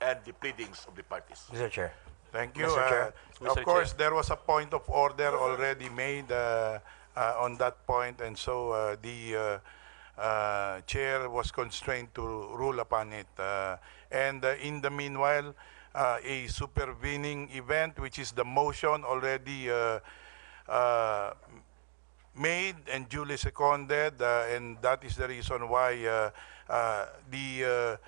and the pleadings of the parties. Mr. Chair. Thank you. Mr. Chair. Of Mr. course, Chair. there was a point of order already made on that point, and so the chair was constrained to rule upon it. And in the meanwhile, a supervening event, which is the motion already made and duly seconded, and that is the reason why the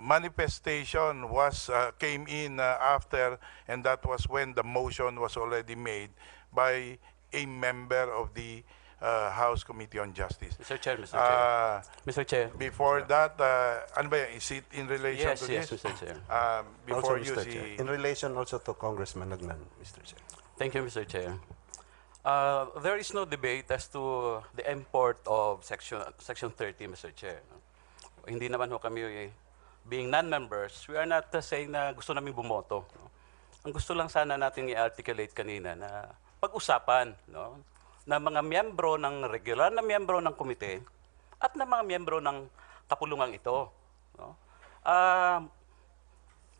manifestation was came in after, and that was when the motion was already made by a member of the House Committee on Justice. Mr. Chair, Mr. Chair. Mr. Chair. Before that, ano ba yan? Is it in relation Yes, to yes, this? Mr. Chair. Before Also, you Mr. see... Chair, in relation also to Congressman Nagnan, Mr. Chair. Thank you, Mr. Chair. There is no debate as to the import of Section 30, Mr. Chair. Hindi naman ho kami, being non-members, we are not saying na gusto namin bumoto. No? Ang gusto lang sana natin i-articulate kanina na pag-usapan, no? Na mga miyembro ng regular na miyembro ng komite at na mga miyembro ng kapulungang ito. No?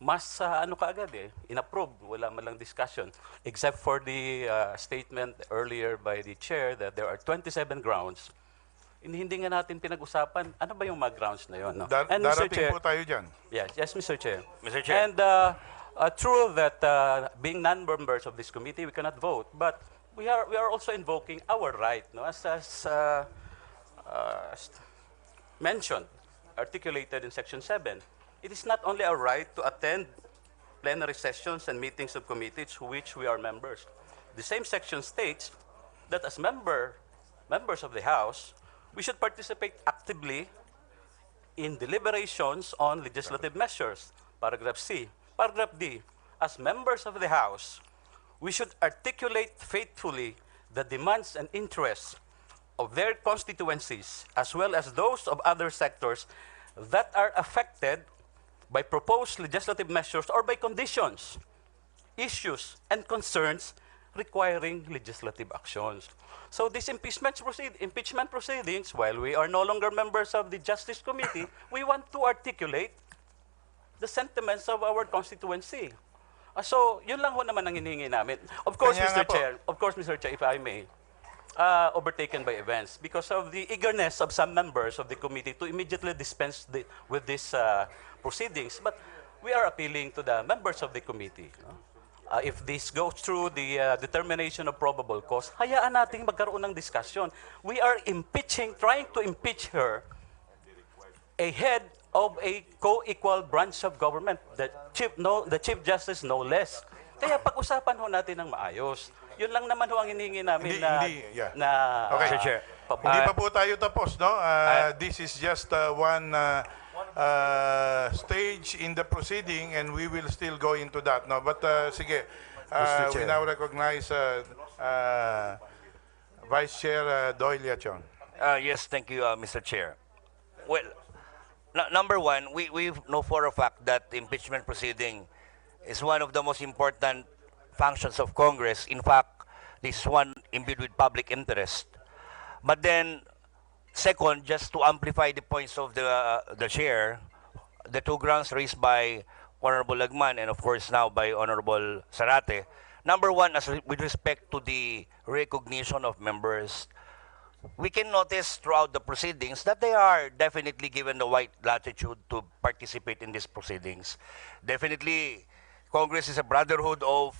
Mas ano kaagad in-approve, wala man lang discussion. Except for the statement earlier by the chair that there are 27 grounds. Hindi nga natin pinag-usapan, ano ba yung mga grounds na yun? No? And Mr. Darating Chair, po tayo dyan. yes, Mr. Chair. Mr. Chair. And true that being non-members of this committee, we cannot vote, but we are also invoking our right, no? As mentioned, articulated in Section 7. It is not only our right to attend plenary sessions and meetings of committees to which we are members. The same section states that as members of the House, we should participate actively in deliberations on legislative measures. Paragraph C. Paragraph D. As members of the House, we should articulate faithfully the demands and interests of their constituencies as well as those of other sectors that are affected by proposed legislative measures or by conditions, issues, and concerns requiring legislative actions. So these impeachment proceedings, while we are no longer members of the Justice Committee, we want to articulate the sentiments of our constituency. So, yun lang ho naman ang hinihingi namin. Of course, Mr. Chair, if I may, overtaken by events because of the eagerness of some members of the committee to immediately dispense with these proceedings. But we are appealing to the members of the committee. If this goes through the determination of probable cause, hayaan nating magkaroon ng discussion. We are trying to impeach her, a head of a co-equal branch of government, the Chief Justice no less. Kaya pag-usapan ho natin ng maayos. Yun lang naman ho ang hinihingi namin Okay. Mr. Chair. Hindi pa po tayo tapos, no? This is just one stage in the proceeding, and we will still go into that, no? But sige, we now recognize Vice Chair Doyle Yachon. Yes, thank you, Mr. Chair. Well, number one, we know for a fact that the impeachment proceeding is one of the most important functions of Congress. In fact, this is one imbued with public interest. But then, second, just to amplify the points of the chair, the two grounds raised by Honorable Lagman and of course now by Honorable Zarate. Number one, with respect to the recognition of members, we can notice throughout the proceedings that they are definitely given the wide latitude to participate in these proceedings. Definitely, Congress is a brotherhood of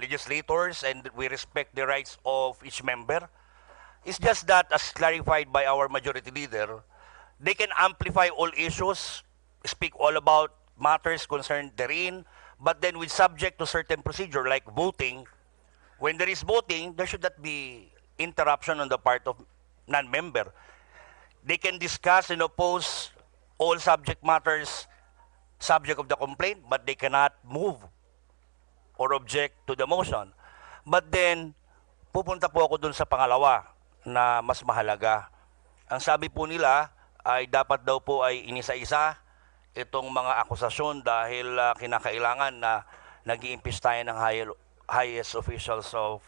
legislators, and we respect the rights of each member. It's just that, as clarified by our majority leader, they can amplify all issues, speak all about matters concerned therein, but then with subject to certain procedure like voting. When there is voting, there should not be interruption on the part of non-member. They can discuss and oppose all subject matters, subject of the complaint, but they cannot move or object to the motion. But then, pupunta po ako dun sa pangalawa na mas mahalaga. Ang sabi po nila ay dapat daw po ay inisa-isa itong mga akusasyon dahil kinakailangan na nag-i-impeach tayo ng highest officials of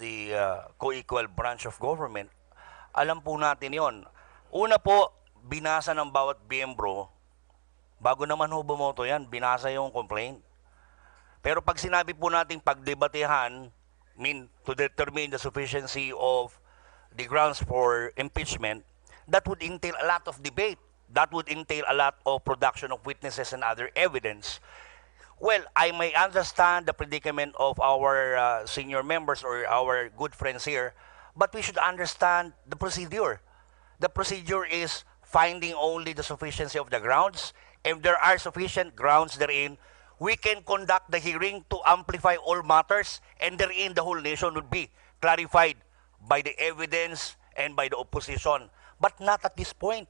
the co-equal branch of government. Alam po natin yon. Una po, binasa ng bawat miyembro, bago naman ho bumoto yan, binasa yung complaint. Pero pag sinabi po nating pagdebatehan, to determine the sufficiency of the grounds for impeachment, that would entail a lot of debate. That would entail a lot of production of witnesses and other evidence. Well, I may understand the predicament of our senior members or our good friends here, but we should understand the procedure. The procedure is finding only the sufficiency of the grounds. If there are sufficient grounds therein, we can conduct the hearing to amplify all matters, and therein the whole nation would be clarified by the evidence and by the opposition, but not at this point.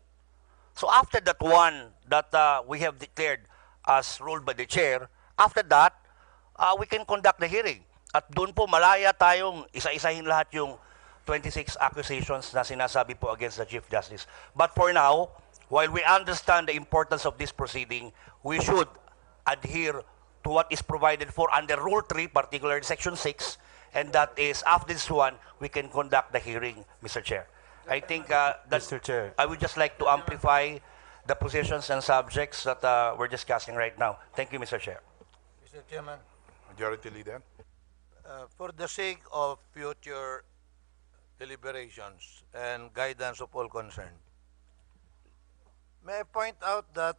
So after that one that we have declared as ruled by the chair, after that, we can conduct the hearing. At doon po malaya tayong isa-isahin lahat yung 26 accusations na sinasabi po against the Chief Justice. But for now, while we understand the importance of this proceeding, we should adhere to what is provided for under Rule 3, particularly Section 6, and that is, after this one, we can conduct the hearing, Mr. Chair. I think that Mr. Chair. I would just like to amplify the positions and subjects that we're discussing right now. Thank you, Mr. Chair. Mr. Chairman, Majority Leader. for the sake of future deliberations and guidance of all concerned, may I point out that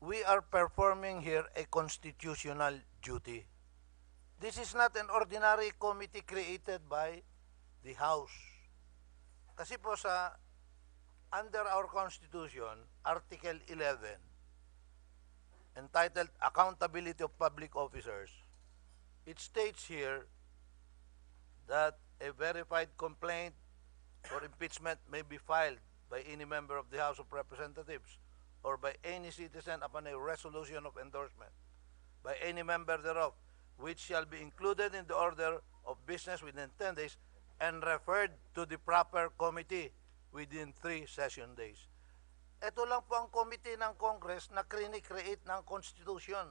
we are performing here a constitutional duty. This is not an ordinary committee created by the House. Kasi po under our Constitution, Article 11, entitled Accountability of Public Officers, it states here that a verified complaint for impeachment may be filed by any member of the House of Representatives or by any citizen upon a resolution of endorsement by any member thereof, which shall be included in the order of business within 10 days and referred to the proper committee within 3 session days. Ito lang po ang committee ng Congress na create ng Constitution,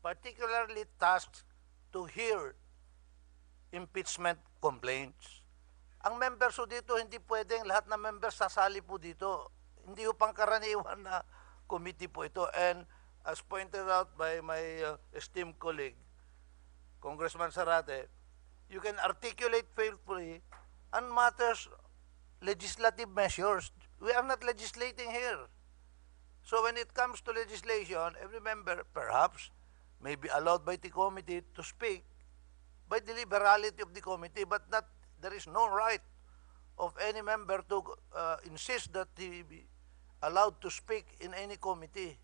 particularly tasked to hear impeachment complaints. Ang members po dito, hindi pwedeng lahat ng members sasali po dito. Hindi po pangkaraniwan na committee po ito. And as pointed out by my esteemed colleague, Congressman Zarate, you can articulate faithfully on matters, legislative measures. We are not legislating here. So when it comes to legislation, every member perhaps may be allowed by the committee to speak by the liberality of the committee, but not, there is no right of any member to insist that he be allowed to speak in any committee.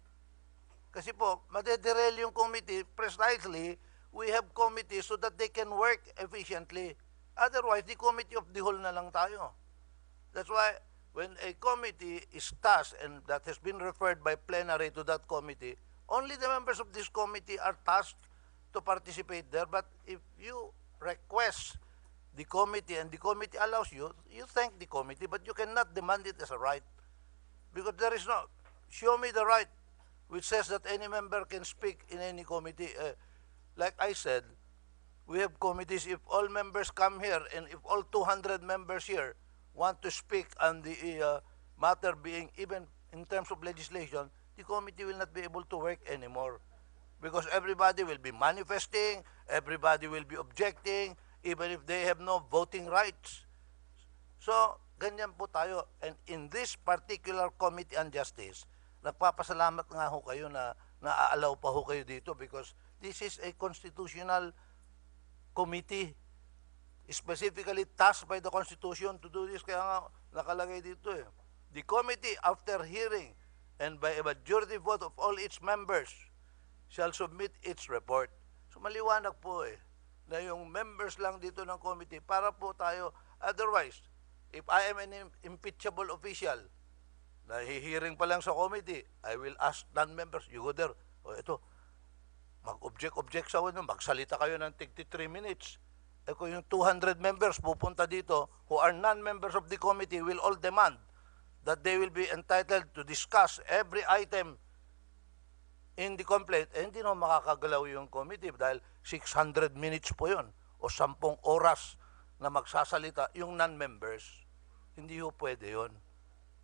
Kasi po, madederel yung committee. Precisely, we have committees so that they can work efficiently. Otherwise, the committee of the whole na lang tayo. That's why when a committee is tasked and that has been referred by plenary to that committee, only the members of this committee are tasked to participate there. But if you request the committee and the committee allows you, you thank the committee, but you cannot demand it as a right. Because there is no, show me the right which says that any member can speak in any committee. Like I said, we have committees. If all members come here and if all 200 members here want to speak on the matter being even in terms of legislation, the committee will not be able to work anymore. Because everybody will be manifesting, everybody will be objecting, even if they have no voting rights. So, ganyan po tayo. And in this particular Committee on Justice, nagpapasalamat nga ho kayo na naaalaw pa ho kayo dito because this is a constitutional committee specifically tasked by the Constitution to do this. Kaya nga nakalagay dito eh. The committee, after hearing and by a majority vote of all its members, shall submit its report. So maliwanag po eh, na yung members lang dito ng committee para po tayo. Otherwise, if I am an impeachable official, na hearing pa lang sa committee, I will ask non-members, you go there, o ito, mag-object sa ano, magsalita kayo ng 3 minutes. E kung yung 200 members pupunta dito, who are non-members of the committee, will all demand that they will be entitled to discuss every item in the complaint, eh, hindi na makakagalaw yung committee dahil 600 minutes po yun o 10 oras na magsasalita yung non-members. Hindi ho pwede yun.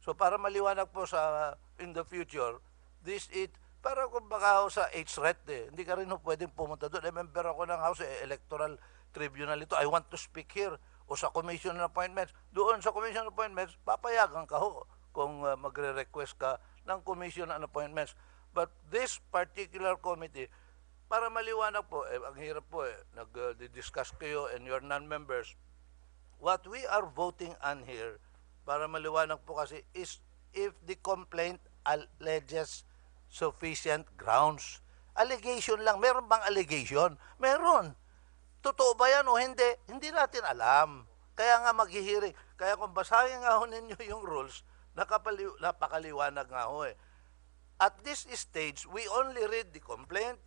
So para maliwanag po sa in the future, para kung baka ho sa HRET hindi ka rin ho pwedeng pumunta doon. Member ako ng House, Electoral Tribunal ito. I want to speak here. O sa Commission on Appointments. Doon sa Commission on Appointments, papayagan ka ho kung magre-request ka ng Commission on Appointments. But this particular committee, para maliwanag po, ang hirap po nag-discuss kayo and your non-members. What we are voting on here, para maliwanag po kasi, is if the complaint alleges sufficient grounds. Allegation lang. Meron bang allegation? Meron. Totoo ba yan o hindi? Hindi natin alam. Kaya nga maghihiring. Kaya kung basahin nga ho ninyo yung rules, napakaliwanag nga ho eh. At this stage, we only read the complaint,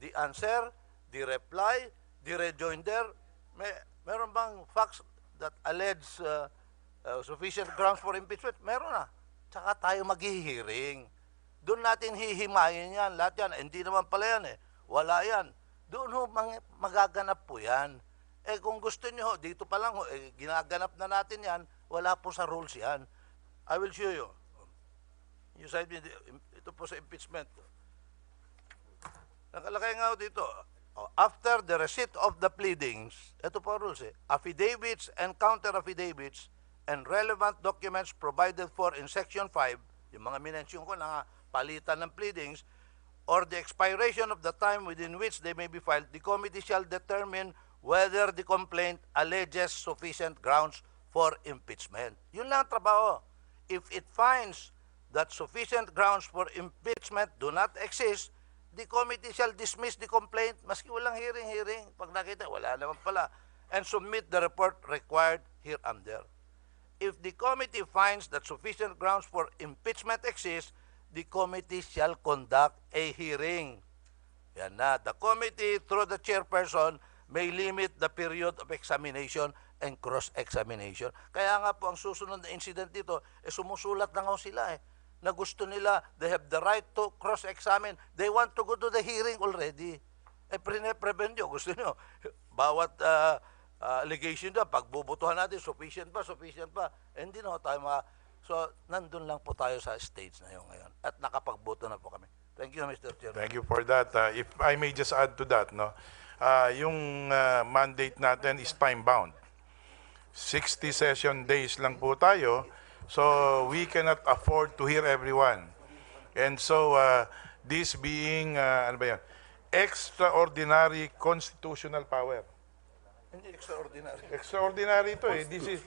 the answer, the reply, the rejoinder. Meron bang facts that allege sufficient grounds for impeachment? Meron na. Tsaka tayo maghihiring. Doon natin hihimayin yan. Lahat yan. Hindi naman pala yan eh. Wala yan. Doon ho magaganap po yan. Kung gusto nyo, dito pa lang, ginaganap na natin yan, wala po sa rules yan. I will show you. You said ito po sa impeachment. Nakalagay nga ho dito, after the receipt of the pleadings, ito po rules affidavits and counter-affidavits and relevant documents provided for in Section 5, yung mga minensyon ko na palitan ng pleadings, or the expiration of the time within which they may be filed, the committee shall determine whether the complaint alleges sufficient grounds for impeachment. Yun lang ang trabaho. If it finds that sufficient grounds for impeachment do not exist, the committee shall dismiss the complaint, maski walang hearing. Pag nakita, wala naman pala, and submit the report required hereunder. If the committee finds that sufficient grounds for impeachment exist, the committee shall conduct a hearing. Yan na. The committee, through the chairperson, may limit the period of examination and cross-examination. Kaya nga po, ang susunod na incident dito, sumusulat na nga sila na gusto nila, they have the right to cross-examine. They want to go to the hearing already. Prevent nyo. Gusto nyo, bawat allegation na, pagbubutuhan natin, sufficient ba? Hindi na tayo So, nandun lang po tayo sa stage na yun ngayon. At nakapagboto na po kami. Thank you, Mr. Chairman. Thank you for that. If I may just add to that, yung mandate natin is time-bound. 60 session days lang po tayo, so we cannot afford to hear everyone. And so, this being, extraordinary constitutional power. Hindi extraordinary. Extraordinary ito This is,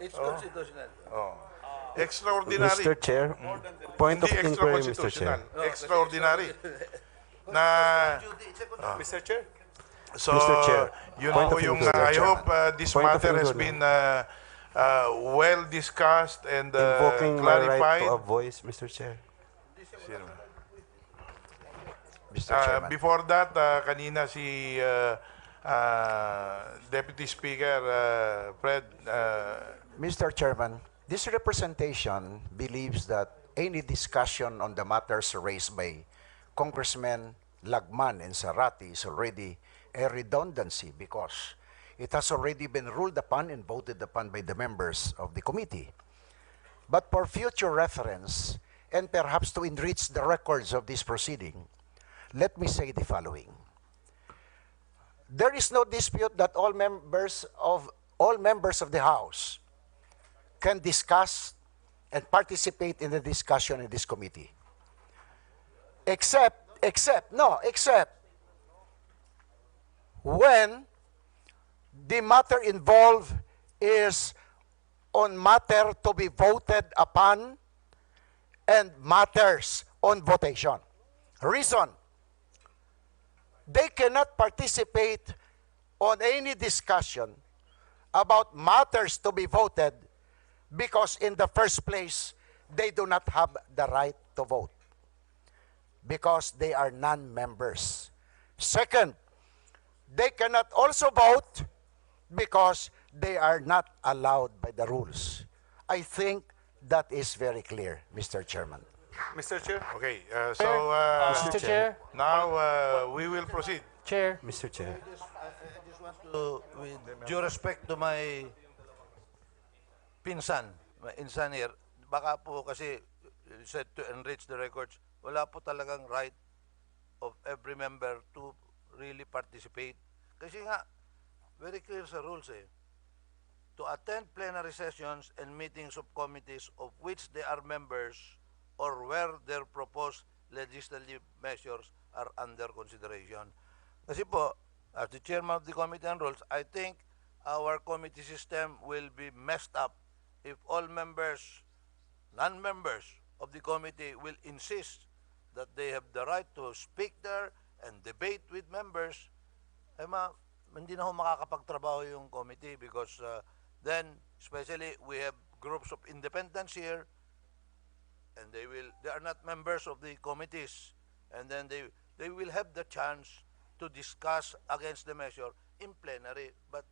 it's constitutional. Extraordinary. Mr. Chair, point of inquiry, Mr. Chair. Extraordinary. Mr. Chair? So, Mr. Chair, you point know, of yung, inquiry, I hope this Point of matter has inquiry. been well discussed and Invoking my right clarified. to a voice, Mr. Chair. Mr. Chairman. Before that, kanina si Deputy Speaker Fred. Mr. Chairman, this representation believes that any discussion on the matters raised by Congressmen Lagman and Sarati is already a redundancy because it has already been ruled upon and voted upon by the members of the committee. But for future reference, and perhaps to enrich the records of this proceeding, let me say the following. There is no dispute that all members of the House can discuss and participate in the discussion in this committee. Except when the matter involved is on matter to be voted upon and matters on votation. Reason, they cannot participate on any discussion about matters to be voted because in the first place, they do not have the right to vote because they are non-members. Second, they cannot also vote because they are not allowed by the rules. I think that is very clear, Mr. Chairman. Mr. Chair? Okay, so Mr. Chair. now we will proceed. Chair. Mr. Chair. I just want to, with due respect to my pinsan, my insan here, baka po kasi you said to enrich the records, wala po talagang right of every member to really participate. Kasi nga, very clear sa rules eh. To attend plenary sessions and meetings of committees of which they are members or where their proposed legislative measures are under consideration. Kasi po, as the chairman of the Committee on Rules, I think our committee system will be messed up if all members, non-members of the committee will insist that they have the right to speak there and debate with members. Hindi na ho makakapagtrabaho yung committee because then, especially, we have groups of independents here and they are not members of the committees, and then they will have the chance to discuss against the measure in plenary. But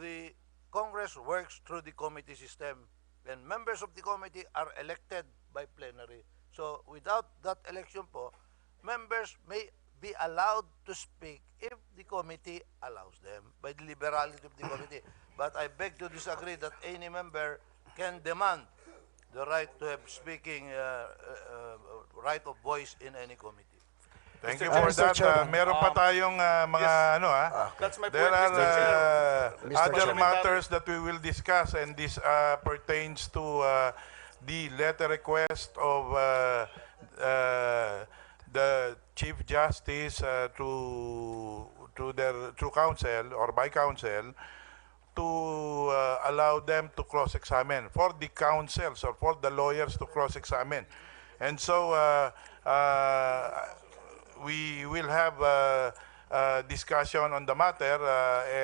the Congress works through the committee system, and members of the committee are elected by plenary. So without that election po, members may be allowed to speak if the committee allows them by the liberality of the committee. But I beg to disagree that any member can demand the right to have speaking right of voice in any committee. Thank you for that. Meron pa tayong mga That's my there point, are Mr. Chair. other matters that we will discuss, and this pertains to the letter request of the Chief Justice to counsel or by counsel to allow them to cross-examine, for the counsels or for the lawyers to cross-examine. And so we will have a discussion on the matter,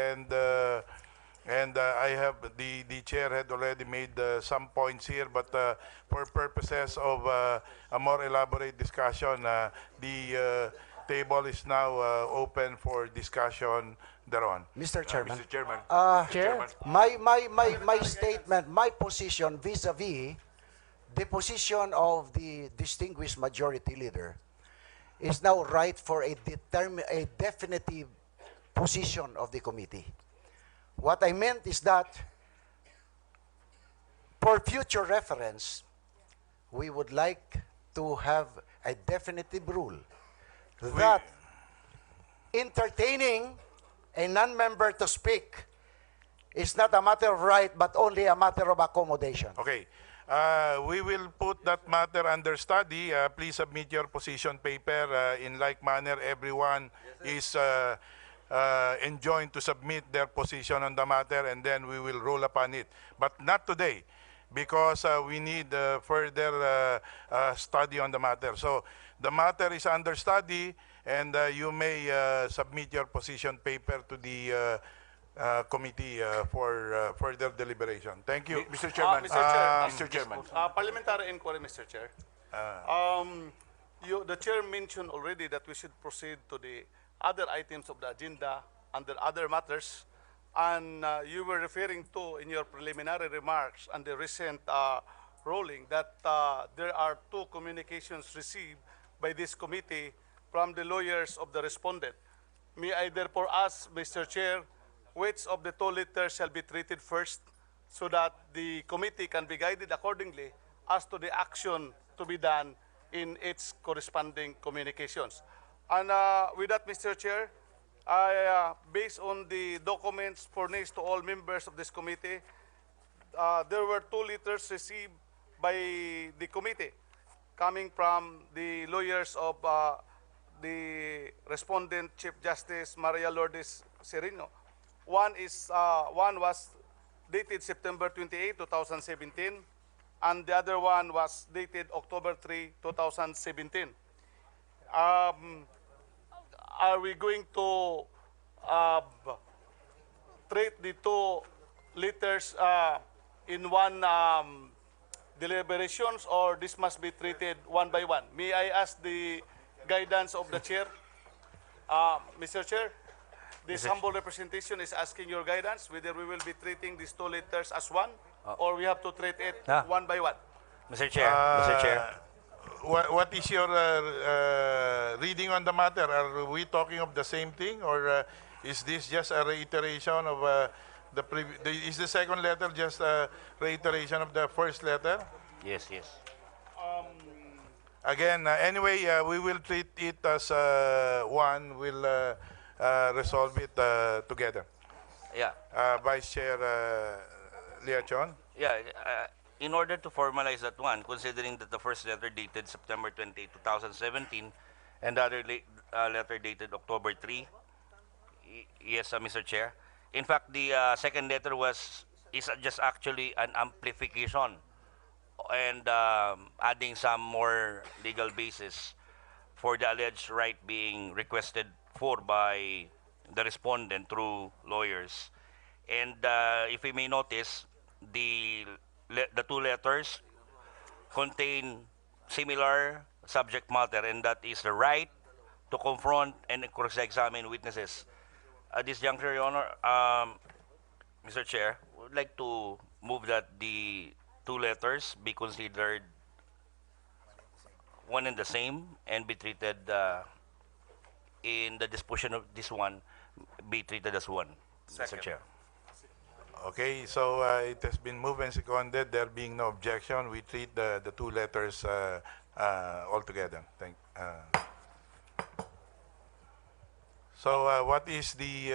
and I have the chair had already made some points here, but for purposes of a more elaborate discussion, the table is now open for discussion thereon. Mr. Chairman. Mr. Chairman. Chair, my statement, my position vis-a-vis the position of the distinguished majority leader is now right for a definitive position of the committee. What I meant is that for future reference, we would like to have a definitive rule that entertaining a non-member to speak is not a matter of right, but only a matter of accommodation. Okay. We will put that matter under study. Please submit your position paper. In like manner, everyone is enjoined to submit their position on the matter, and then we will rule upon it. But not today, because we need further study on the matter. So the matter is under study, and you may submit your position paper to the committee for further deliberation. Thank you. Mr. Chairman. Mr. Chair. Mr. Chairman. Parliamentary inquiry, Mr. Chair. The chair mentioned already that we should proceed to the other items of the agenda under other matters, and you were referring to in your preliminary remarks and the recent ruling that there are 2 communications received by this committee from the lawyers of the respondent. May I therefore ask, Mr. Chair, which of the 2 letters shall be treated first, so that the committee can be guided accordingly as to the action to be done in its corresponding communications. And with that, Mr. Chair, based on the documents furnished to all members of this committee, there were 2 letters received by the committee coming from the lawyers of the respondent, Chief Justice Maria Lourdes Sereno. One was dated September 28, 2017, and the other one was dated October 3, 2017. Are we going to treat the 2 letters in one deliberations, or this must be treated one by one? May I ask the guidance of the chair? Mr. Chair, this humble representation is asking your guidance whether we will be treating these 2 letters as one, or we have to treat it one by one. Mr. Chair, Mr. Chair. What is your reading on the matter? Are we talking of the same thing, or is this just a reiteration of is the second letter just a reiteration of the first letter? Yes, yes. Again, anyway, we will treat it as one. We'll resolve it together. Yeah. Vice Chair Liachon? Yeah, in order to formalize that one, considering that the first letter dated September 28, 2017, and the other letter dated October 3, yes, Mr. Chair. In fact, the second letter is just actually an amplification and adding some more legal basis for the alleged right being requested for by the respondent through lawyers. And if we may notice, the two letters contain similar subject matter, and that is the right to confront and cross-examine witnesses. At this juncture, Your Honor, Mr. Chair, would like to move that the two letters be considered one and the same and be treated in the disposition of this one, be treated as one, Mr. Chair. Okay, so it has been moved and seconded. There being no objection, we treat the two letters all together. So what is the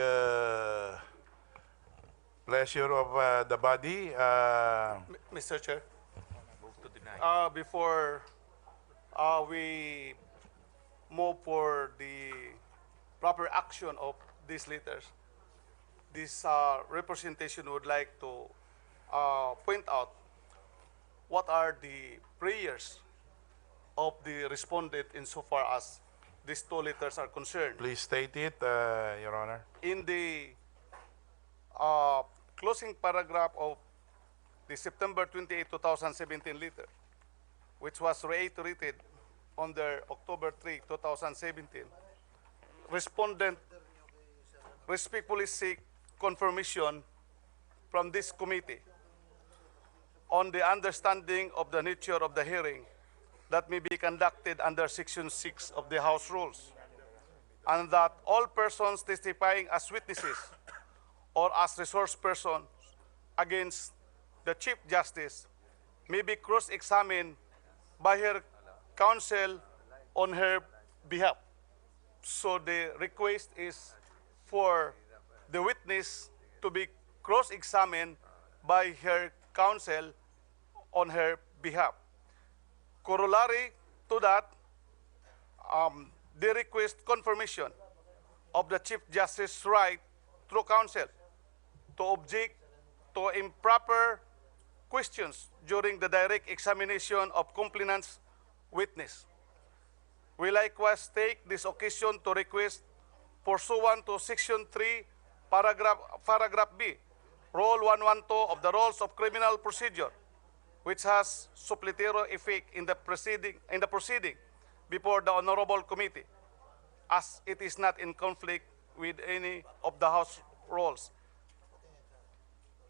pleasure of the body? Mr. Chair, before we move for the proper action of these letters, this representation would like to point out what are the prayers of the respondent insofar as these two letters are concerned. Please state it, Your Honor. In the closing paragraph of the September 28, 2017 letter, which was reiterated on the October 3, 2017, respondent respectfully seek confirmation from this committee on the understanding of the nature of the hearing that may be conducted under Section 6 of the House Rules, and that all persons testifying as witnesses or as resource persons against the Chief Justice may be cross-examined by her counsel on her behalf. So the request is for the witness to be cross-examined by her counsel on her behalf. Corollary to that, they request confirmation of the Chief Justice's right through counsel to object to improper questions during the direct examination of complainant's witness. We likewise take this occasion to request, pursuant to Section 3, Paragraph B, Rule 112 of the Rules of Criminal Procedure, which has supplementary effect in the proceeding before the Honorable Committee, as it is not in conflict with any of the House rules,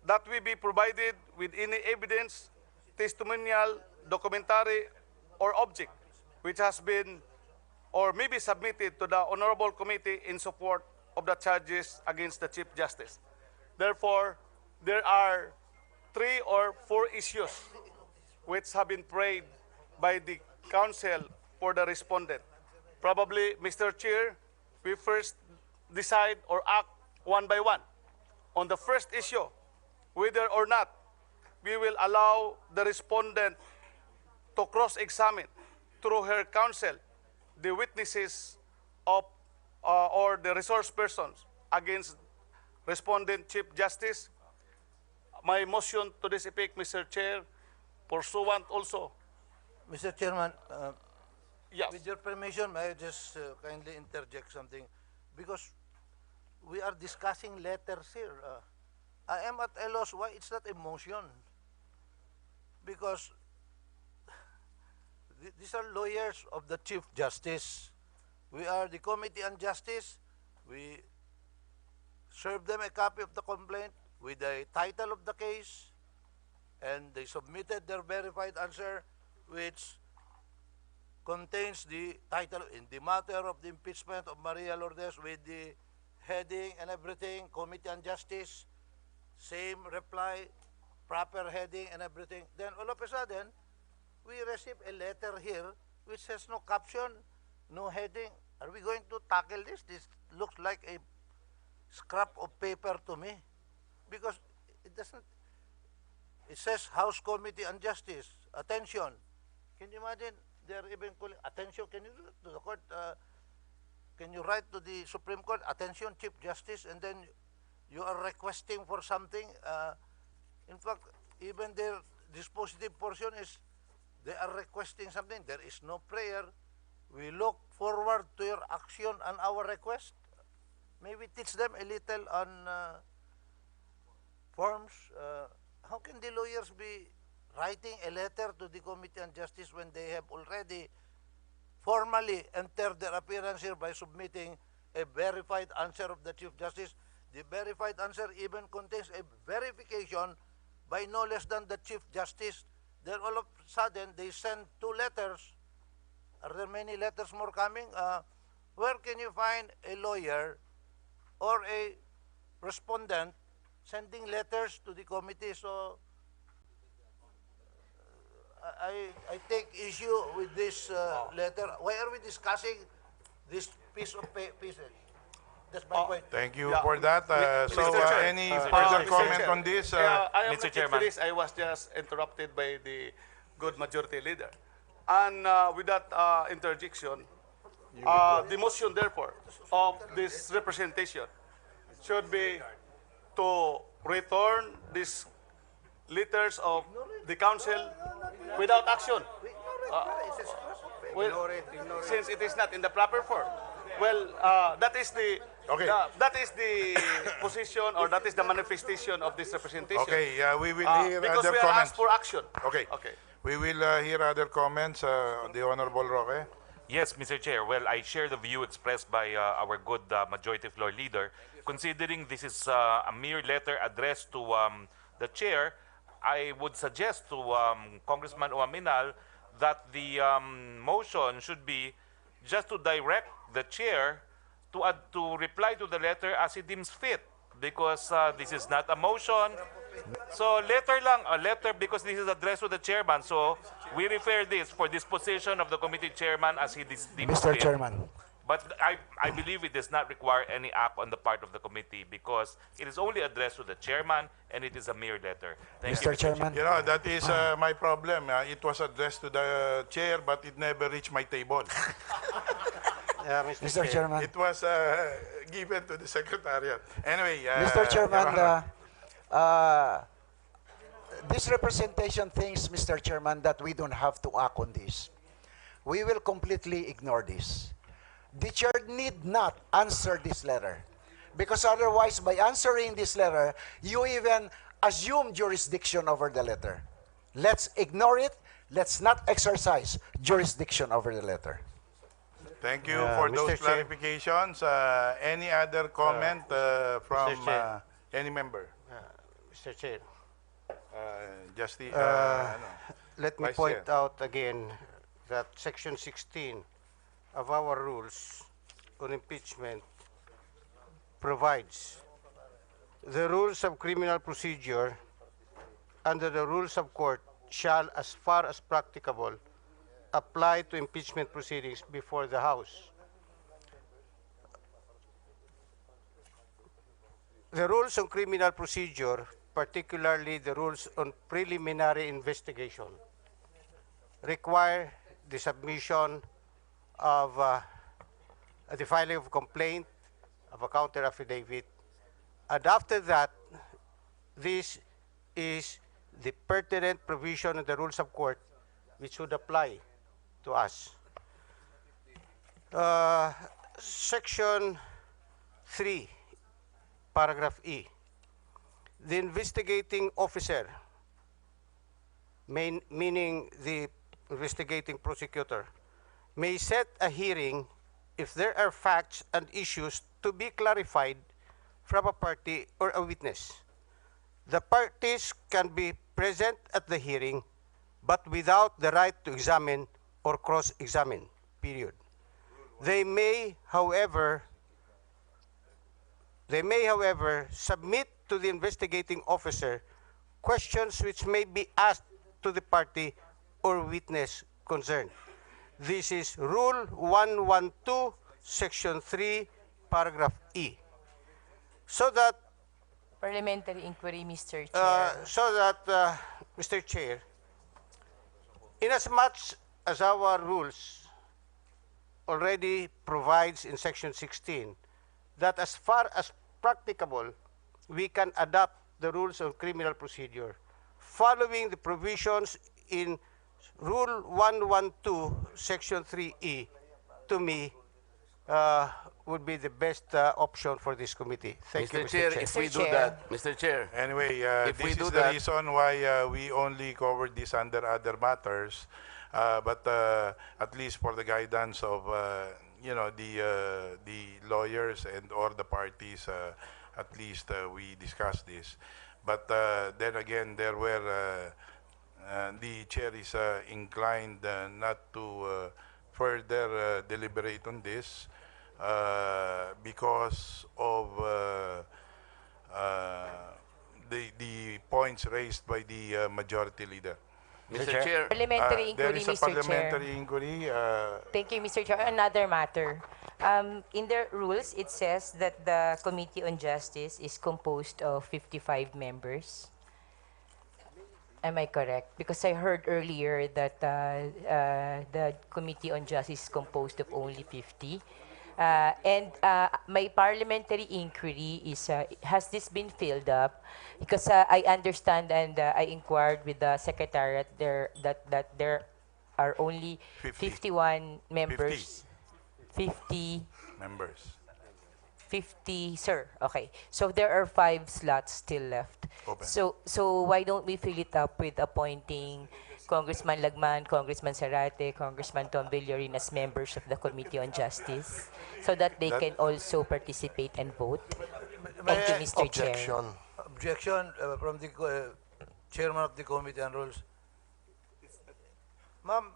that we be provided with any evidence, testimonial, documentary, or object which has been or may be submitted to the Honorable Committee in support of the charges against the Chief Justice. Therefore, there are 3 or 4 issues which have been prayed by the counsel for the respondent. Probably, Mr. Chair, we first decide or act one by one. On the first issue, whether or not we will allow the respondent to cross-examine through her counsel the witnesses of or the resource persons against respondent Chief Justice. My motion to this effect, Mr. Chair, pursuant also. Mr. Chairman, Yes. with your permission, may I just kindly interject something? Because we are discussing letters here. I am at a loss why it's not a motion. Because these are lawyers of the Chief Justice. We are the Committee on Justice. We serve them a copy of the complaint with the title of the case, and they submitted their verified answer, which contains the title in the matter of the impeachment of Maria Lourdes with the heading and everything, Committee on Justice, same reply, proper heading and everything. Then all of a sudden, we receive a letter here which has no caption, no heading. Are we going to tackle this? This looks like a scrap of paper to me, because it doesn't. It says House Committee on Justice. Attention. Can you imagine? They're even calling attention. Can you do it to the court? Can you write to the Supreme Court? Attention, Chief Justice, and then you are requesting for something. In fact, even their dispositive portion is they are requesting something. There is no prayer. We look forward to your action on our request. Maybe teach them a little on forms. How can the lawyers be writing a letter to the Committee on Justice when they have already formally entered their appearance here by submitting a verified answer of the Chief Justice? The verified answer even contains a verification by no less than the Chief Justice. Then all of a sudden, they send 2 letters. Are there many letters more coming? Where can you find a lawyer or a respondent sending letters to the committee? So I take issue with this letter. Why are we discussing this piece of pieces? That's my point. Thank you for that. So, Mr. Chair. any further Mr. comment Chair. on this? I am Mr. not Chairman. finished. I was just interrupted by the good majority leader. And with that interjection, the motion, therefore, of this representation should be to return these letters of the council without action. Since it is not in the proper form. Well, that is the that is the position, or that is the manifestation of this representation. Okay, we will hear because other we are comments. asked for action. Okay. We will hear other comments. The Honorable Roque. Yes, Mr. Chair. Well, I share the view expressed by our good majority floor leader. Considering this is a mere letter addressed to the chair, I would suggest to Congressman Uaminal that the motion should be just to direct the chair to reply to the letter as he deems fit, because this is not a motion. So letter lang, a letter, because this is addressed to the chairman. So we refer this for disposition of the committee chairman as he deems Mr. fit. Chairman. But I believe it does not require any act on the part of the committee, because it is only addressed to the chairman and it is a mere letter. Thank you, Mr. Chairman. You know, that is my problem. It was addressed to the chair, but it never reached my table. Mr. Chairman. It was given to the secretariat. Anyway, Mr. Chairman, Your Honor. this representation thinks, Mr. Chairman, that we don't have to act on this. We will completely ignore this. The chair need not answer this letter, because otherwise, by answering this letter, you even assume jurisdiction over the letter. Let's ignore it. Let's not exercise jurisdiction over the letter. Thank you for Mr. those Chair. clarifications. Any other comment from Mr. Chair. any member? Mr. Chair, Justice, let me Vice point Chair. out again that Section 16 of our rules on impeachment provides the rules of criminal procedure under the rules of court shall, as far as practicable, apply to impeachment proceedings before the House. The rules on criminal procedure, particularly the rules on preliminary investigation, require the submission of the filing of complaint, of a counter affidavit, and after that, this is the pertinent provision of the rules of court which would apply to us. Section 3, paragraph E. The investigating officer, meaning the investigating prosecutor, may set a hearing if there are facts and issues to be clarified from a party or a witness. The parties can be present at the hearing, but without the right to examine or cross-examine, period. They may, however, submit to the investigating officer questions which may be asked to the party or witness concerned. This is Rule 112, Section 3, Paragraph E. So that, Parliamentary inquiry, Mr. Chair. Mr. Chair, inasmuch as our rules already provides in Section 16 that as far as practicable, we can adopt the rules of criminal procedure following the provisions in Rule 112, Section 3E, to me, would be the best option for this committee. Thank you, Mr. Chair. If we do that, Mr. Chair, Anyway, If we this do is that- the reason why we only covered this under other matters, but at least for the guidance of the lawyers and or the parties, at least we discussed this. But then again, there were the chair is inclined not to further deliberate on this because of the points raised by the majority leader. Mr. Chair, Parliamentary There inquiry, is a Mr. Chair. parliamentary inquiry. Thank you, Mr. Chair. Another matter. In the rules, it says that the Committee on Justice is composed of 55 members. Am I correct? Because I heard earlier that the Committee on Justice is composed of only 50. My parliamentary inquiry is, has this been filled up? Because I understand and I inquired with the Secretariat that there are only 50. 51 members. 50 members. 50, sir. Okay. So there are 5 slots still left. Open. So why don't we fill it up with appointing Congressman Lagman, Congressman Zarate, Congressman Tom Villarin as members of the Committee on Justice so that they can also participate and vote? Thank you, Mr. Chair. Objection from the chairman of the Committee on Rules. Ma'am,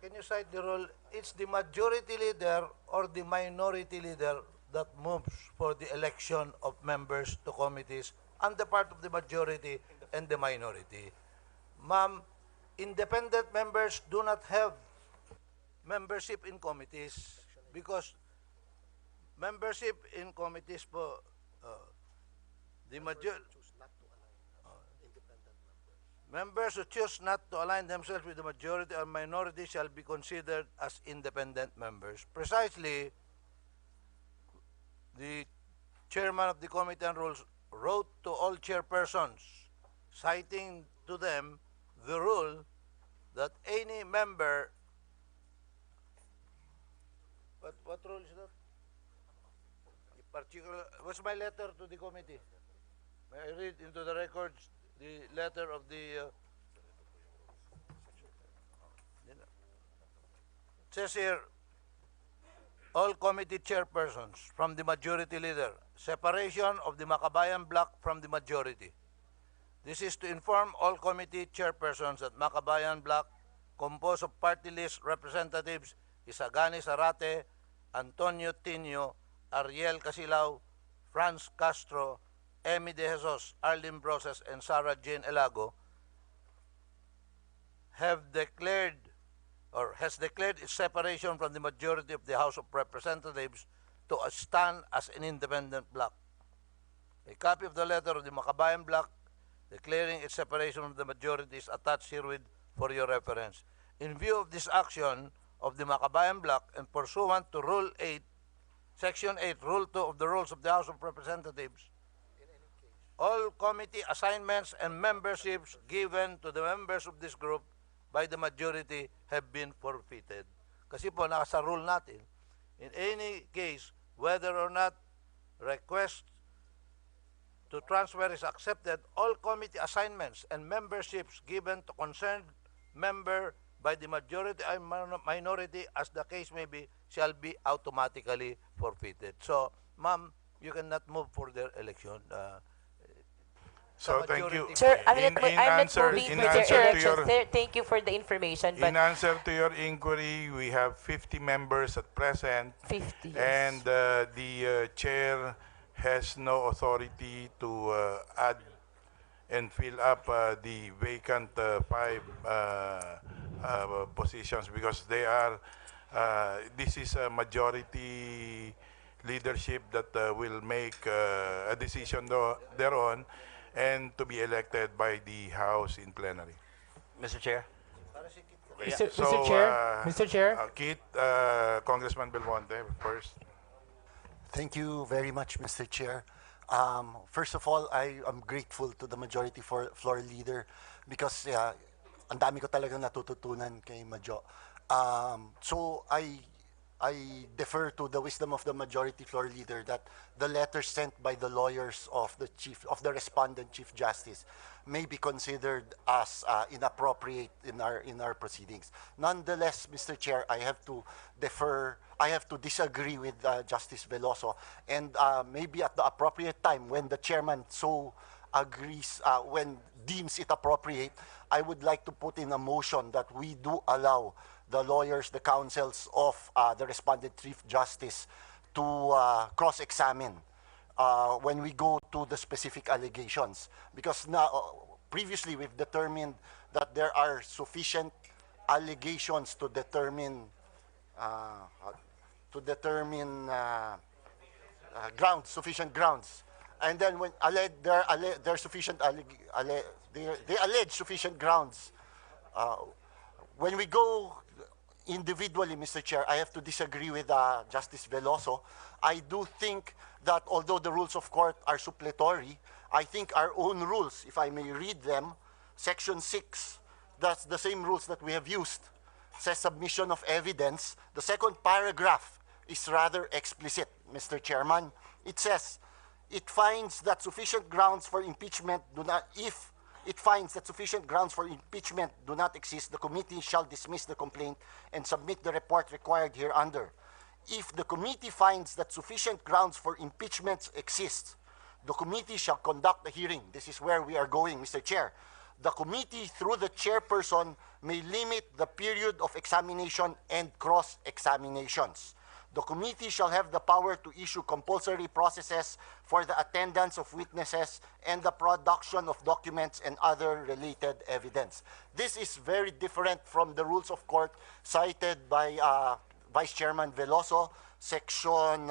can you cite the rule? It's the majority leader or the minority leader that moves for the election of members to committees on the part of the majority and the minority. Ma'am, independent members do not have membership in committees because membership in committees po, the majority members who choose not to align themselves with the majority or minority shall be considered as independent members. Precisely, the chairman of the Committee on Rules wrote to all chairpersons, citing to them the rule that any member. What rule is that? Particular. What's my letter to the committee? May I read into the records the letter of the. It says here, all committee chairpersons from the majority leader, separation of the Makabayan bloc from the majority. This is to inform all committee chairpersons that Makabayan bloc, composed of party list representatives Isagani Zarate, Antonio Tinio, Ariel Casilao, Franz Castro, Emi De Jesus, Arlene Broses, and Sarah Jane Elago, have declared or has declared its separation from the majority of the House of Representatives to stand as an independent bloc. A copy of the letter of the Makabayan bloc declaring its separation from the majority is attached herewith for your reference. In view of this action of the Makabayan bloc and pursuant to Rule 8, Section 8, Rule 2 of the Rules of the House of Representatives, all committee assignments and memberships given to the members of this group by the majority have been forfeited. Kasi po, nasa rule natin, in any case, whether or not request to transfer is accepted, all committee assignments and memberships given to concerned member by the majority and minority, as the case may be, shall be automatically forfeited. So, ma'am, you cannot move for their election. So thank you. Sir, I'm In not moving in for answer the to elections. your Sir, thank you for the information. But in answer to your inquiry, we have 50 members at present, 50, yes. and the chair has no authority to add and fill up the vacant 5 positions because they are, this is a majority leadership that will make a decision thereon and to be elected by the House in plenary. Mr. Chair. Mr. Chair, Mr. Chair. Kit, Congressman Belmonte first. Thank you very much, Mr. Chair. First of all, I am grateful to the majority floor leader because ang dami ko talagang natututunan kay Majo. So I defer to the wisdom of the majority floor leader that the letter sent by the lawyers of the respondent Chief Justice may be considered as inappropriate in our proceedings. Nonetheless, Mr. Chair, I have to disagree with Justice Veloso, and maybe at the appropriate time when the chairman so agrees, when deems it appropriate, I would like to put in a motion that we do allow the lawyers, the counsels of the respondent Chief Justice to cross-examine when we go to the specific allegations. Because now, previously we've determined that there are sufficient allegations to determine grounds, sufficient grounds. And then when there are sufficient they allege sufficient grounds. When we go individually, Mr. Chair, I have to disagree with Justice Veloso. I do think that although the rules of court are suppletory, I think our own rules, if I may read them, Section 6, that's the same rules that we have used, says submission of evidence. The second paragraph is rather explicit, Mr. Chairman. It says, it finds that sufficient grounds for impeachment do not, if it finds that sufficient grounds for impeachment do not exist, the committee shall dismiss the complaint and submit the report required hereunder. If the committee finds that sufficient grounds for impeachment exist, the committee shall conduct a hearing. This is where we are going, Mr. Chair. The committee, through the chairperson, may limit the period of examination and cross-examinations. The committee shall have the power to issue compulsory processes for the attendance of witnesses and the production of documents and other related evidence. This is very different from the rules of court cited by Vice Chairman Veloso, Section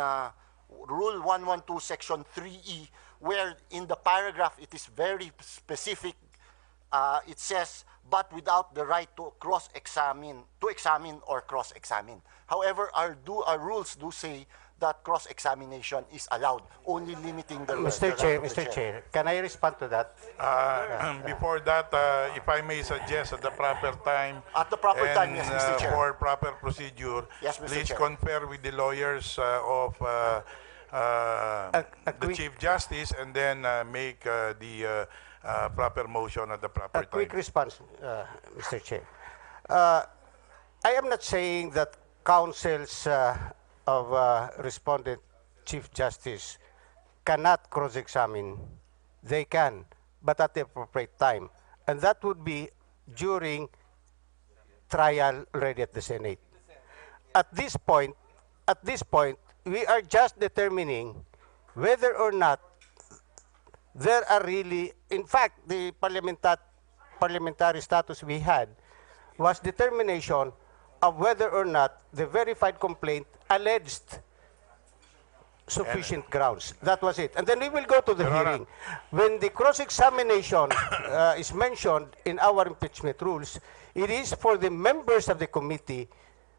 Rule 112, Section 3E, where in the paragraph it is very specific. It says, but without the right to examine or cross-examine. However, our rules do say that cross-examination is allowed, only limiting the Mr. Chair, can I respond to that? Before that, if I may suggest at the proper time, at the proper time, yes, Mr. Chair. For proper procedure, yes, Mr. please Chair. confer with the lawyers of the Chief Justice and then make the proper motion at the proper time. A quick response, Mr. Chair. I am not saying that counsels of respondent Chief Justice cannot cross-examine. They can, but at the appropriate time. And that would be during trial already at the Senate. At this point, we are just determining whether or not there are really, in fact, the parliamentary status we had was determination of whether or not the verified complaint alleged sufficient grounds. That was it. And then we will go to the hearing. When the cross-examination is mentioned in our impeachment rules, it is for the members of the committee,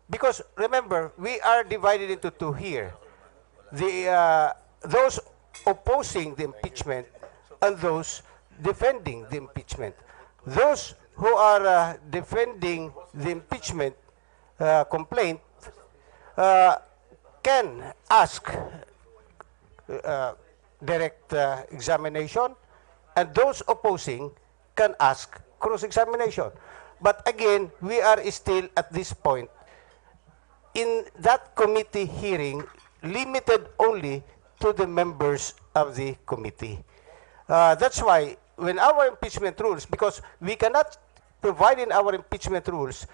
because remember, we are divided into two here. Those opposing the impeachment and those defending the impeachment. Those who are defending the impeachment complaint can ask direct examination, and those opposing can ask cross-examination. But again, we are still at this point in that committee hearing limited only to the members of the committee. That's why when our impeachment rules, because we cannot provide in our impeachment rules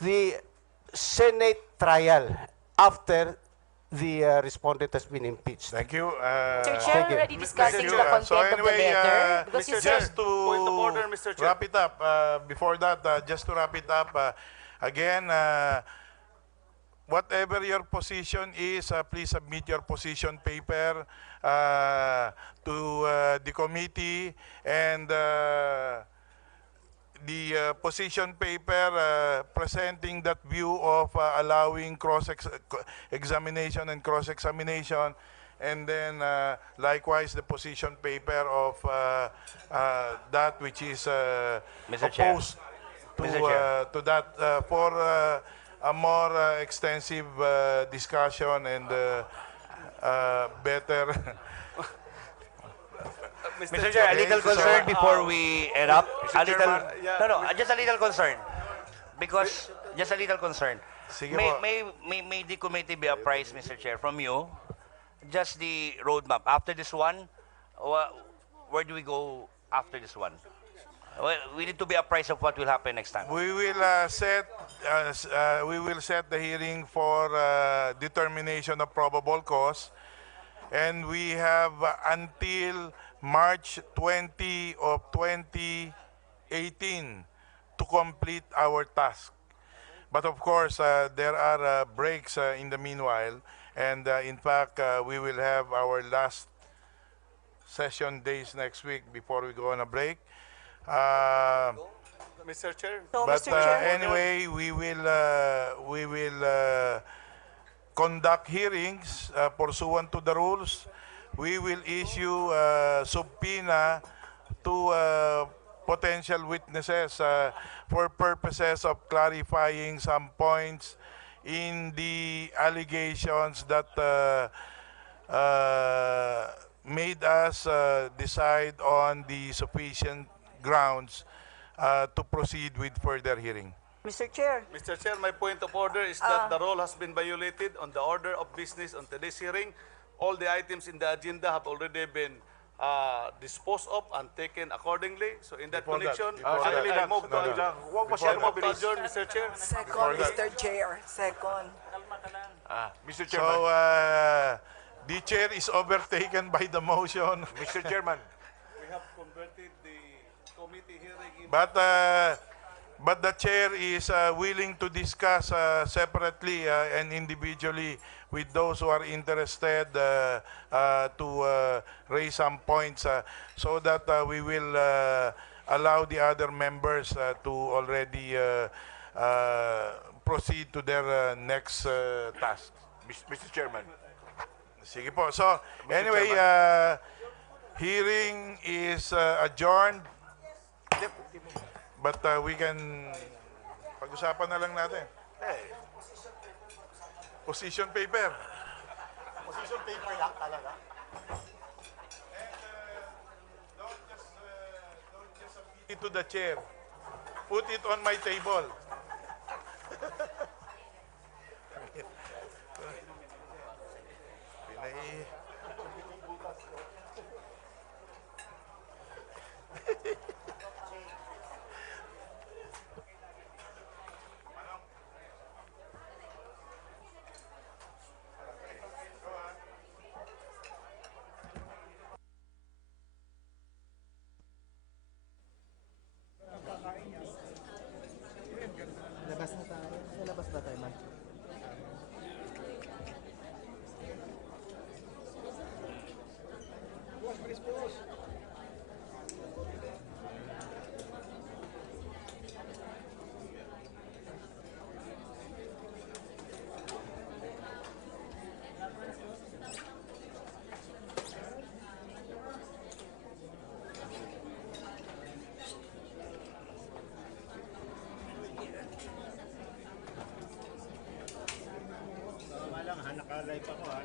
the Senate trial after the respondent has been impeached. Thank you. Mr. Chair, Thank we're you. already discussing Thank you. the content So anyway, of the letter. Because you Mr. said, just to Point of order, Mr. Chair. wrap it up, before that, just to wrap it up, again, whatever your position is, please submit your position paper to the committee, and the position paper presenting that view of allowing examination and cross-examination, and then likewise the position paper of that which is Mr. Chair. opposed to, Mr. Chair. to that for a more extensive discussion and better. Mr. Chair, a little concern before we end up. A little, Chairman, yeah, no, just a little concern. Because, just a little concern. Sige May, po. may the committee be apprised, Mr. Chair, from you, just the roadmap. After this one, where do we go after this one? Well, we need to be apprised of what will happen next time. We will set the hearing for determination of probable cause, and we have until March 20 of 2018 to complete our task. But of course, there are breaks in the meanwhile, and in fact, we will have our last session days next week before we go on a break. Mr. Chair. So, But Mr. Chair, anyway, we will conduct hearings pursuant to the rules. We will issue subpoena to potential witnesses for purposes of clarifying some points in the allegations that made us decide on the sufficient grounds to proceed with further hearing. Mr. Chair, Mr. Chair, my point of order is that the rule has been violated on the order of business on today's hearing. All the items in the agenda have already been disposed of and taken accordingly. So in that Before that, connection, before that. I move to adjourn, Mr. Chair. Before that. Mr. Chair. Second. Mr. So Chairman, the chair is overtaken by the motion. Mr. Chairman, We have converted the committee hearing in... But the chair is willing to discuss separately and individually with those who are interested to raise some points so that we will allow the other members to already proceed to their next task. Mr. Chairman, Sige po. So, anyway, hearing is adjourned. But we can pag-usapan na lang natin. Position paper. Position paper lang talaga. And don't just submit it to the chair. Put it on my table. Pinay... Labas na tayo. Sa labas ba tayo, man? Nakalive ako ha.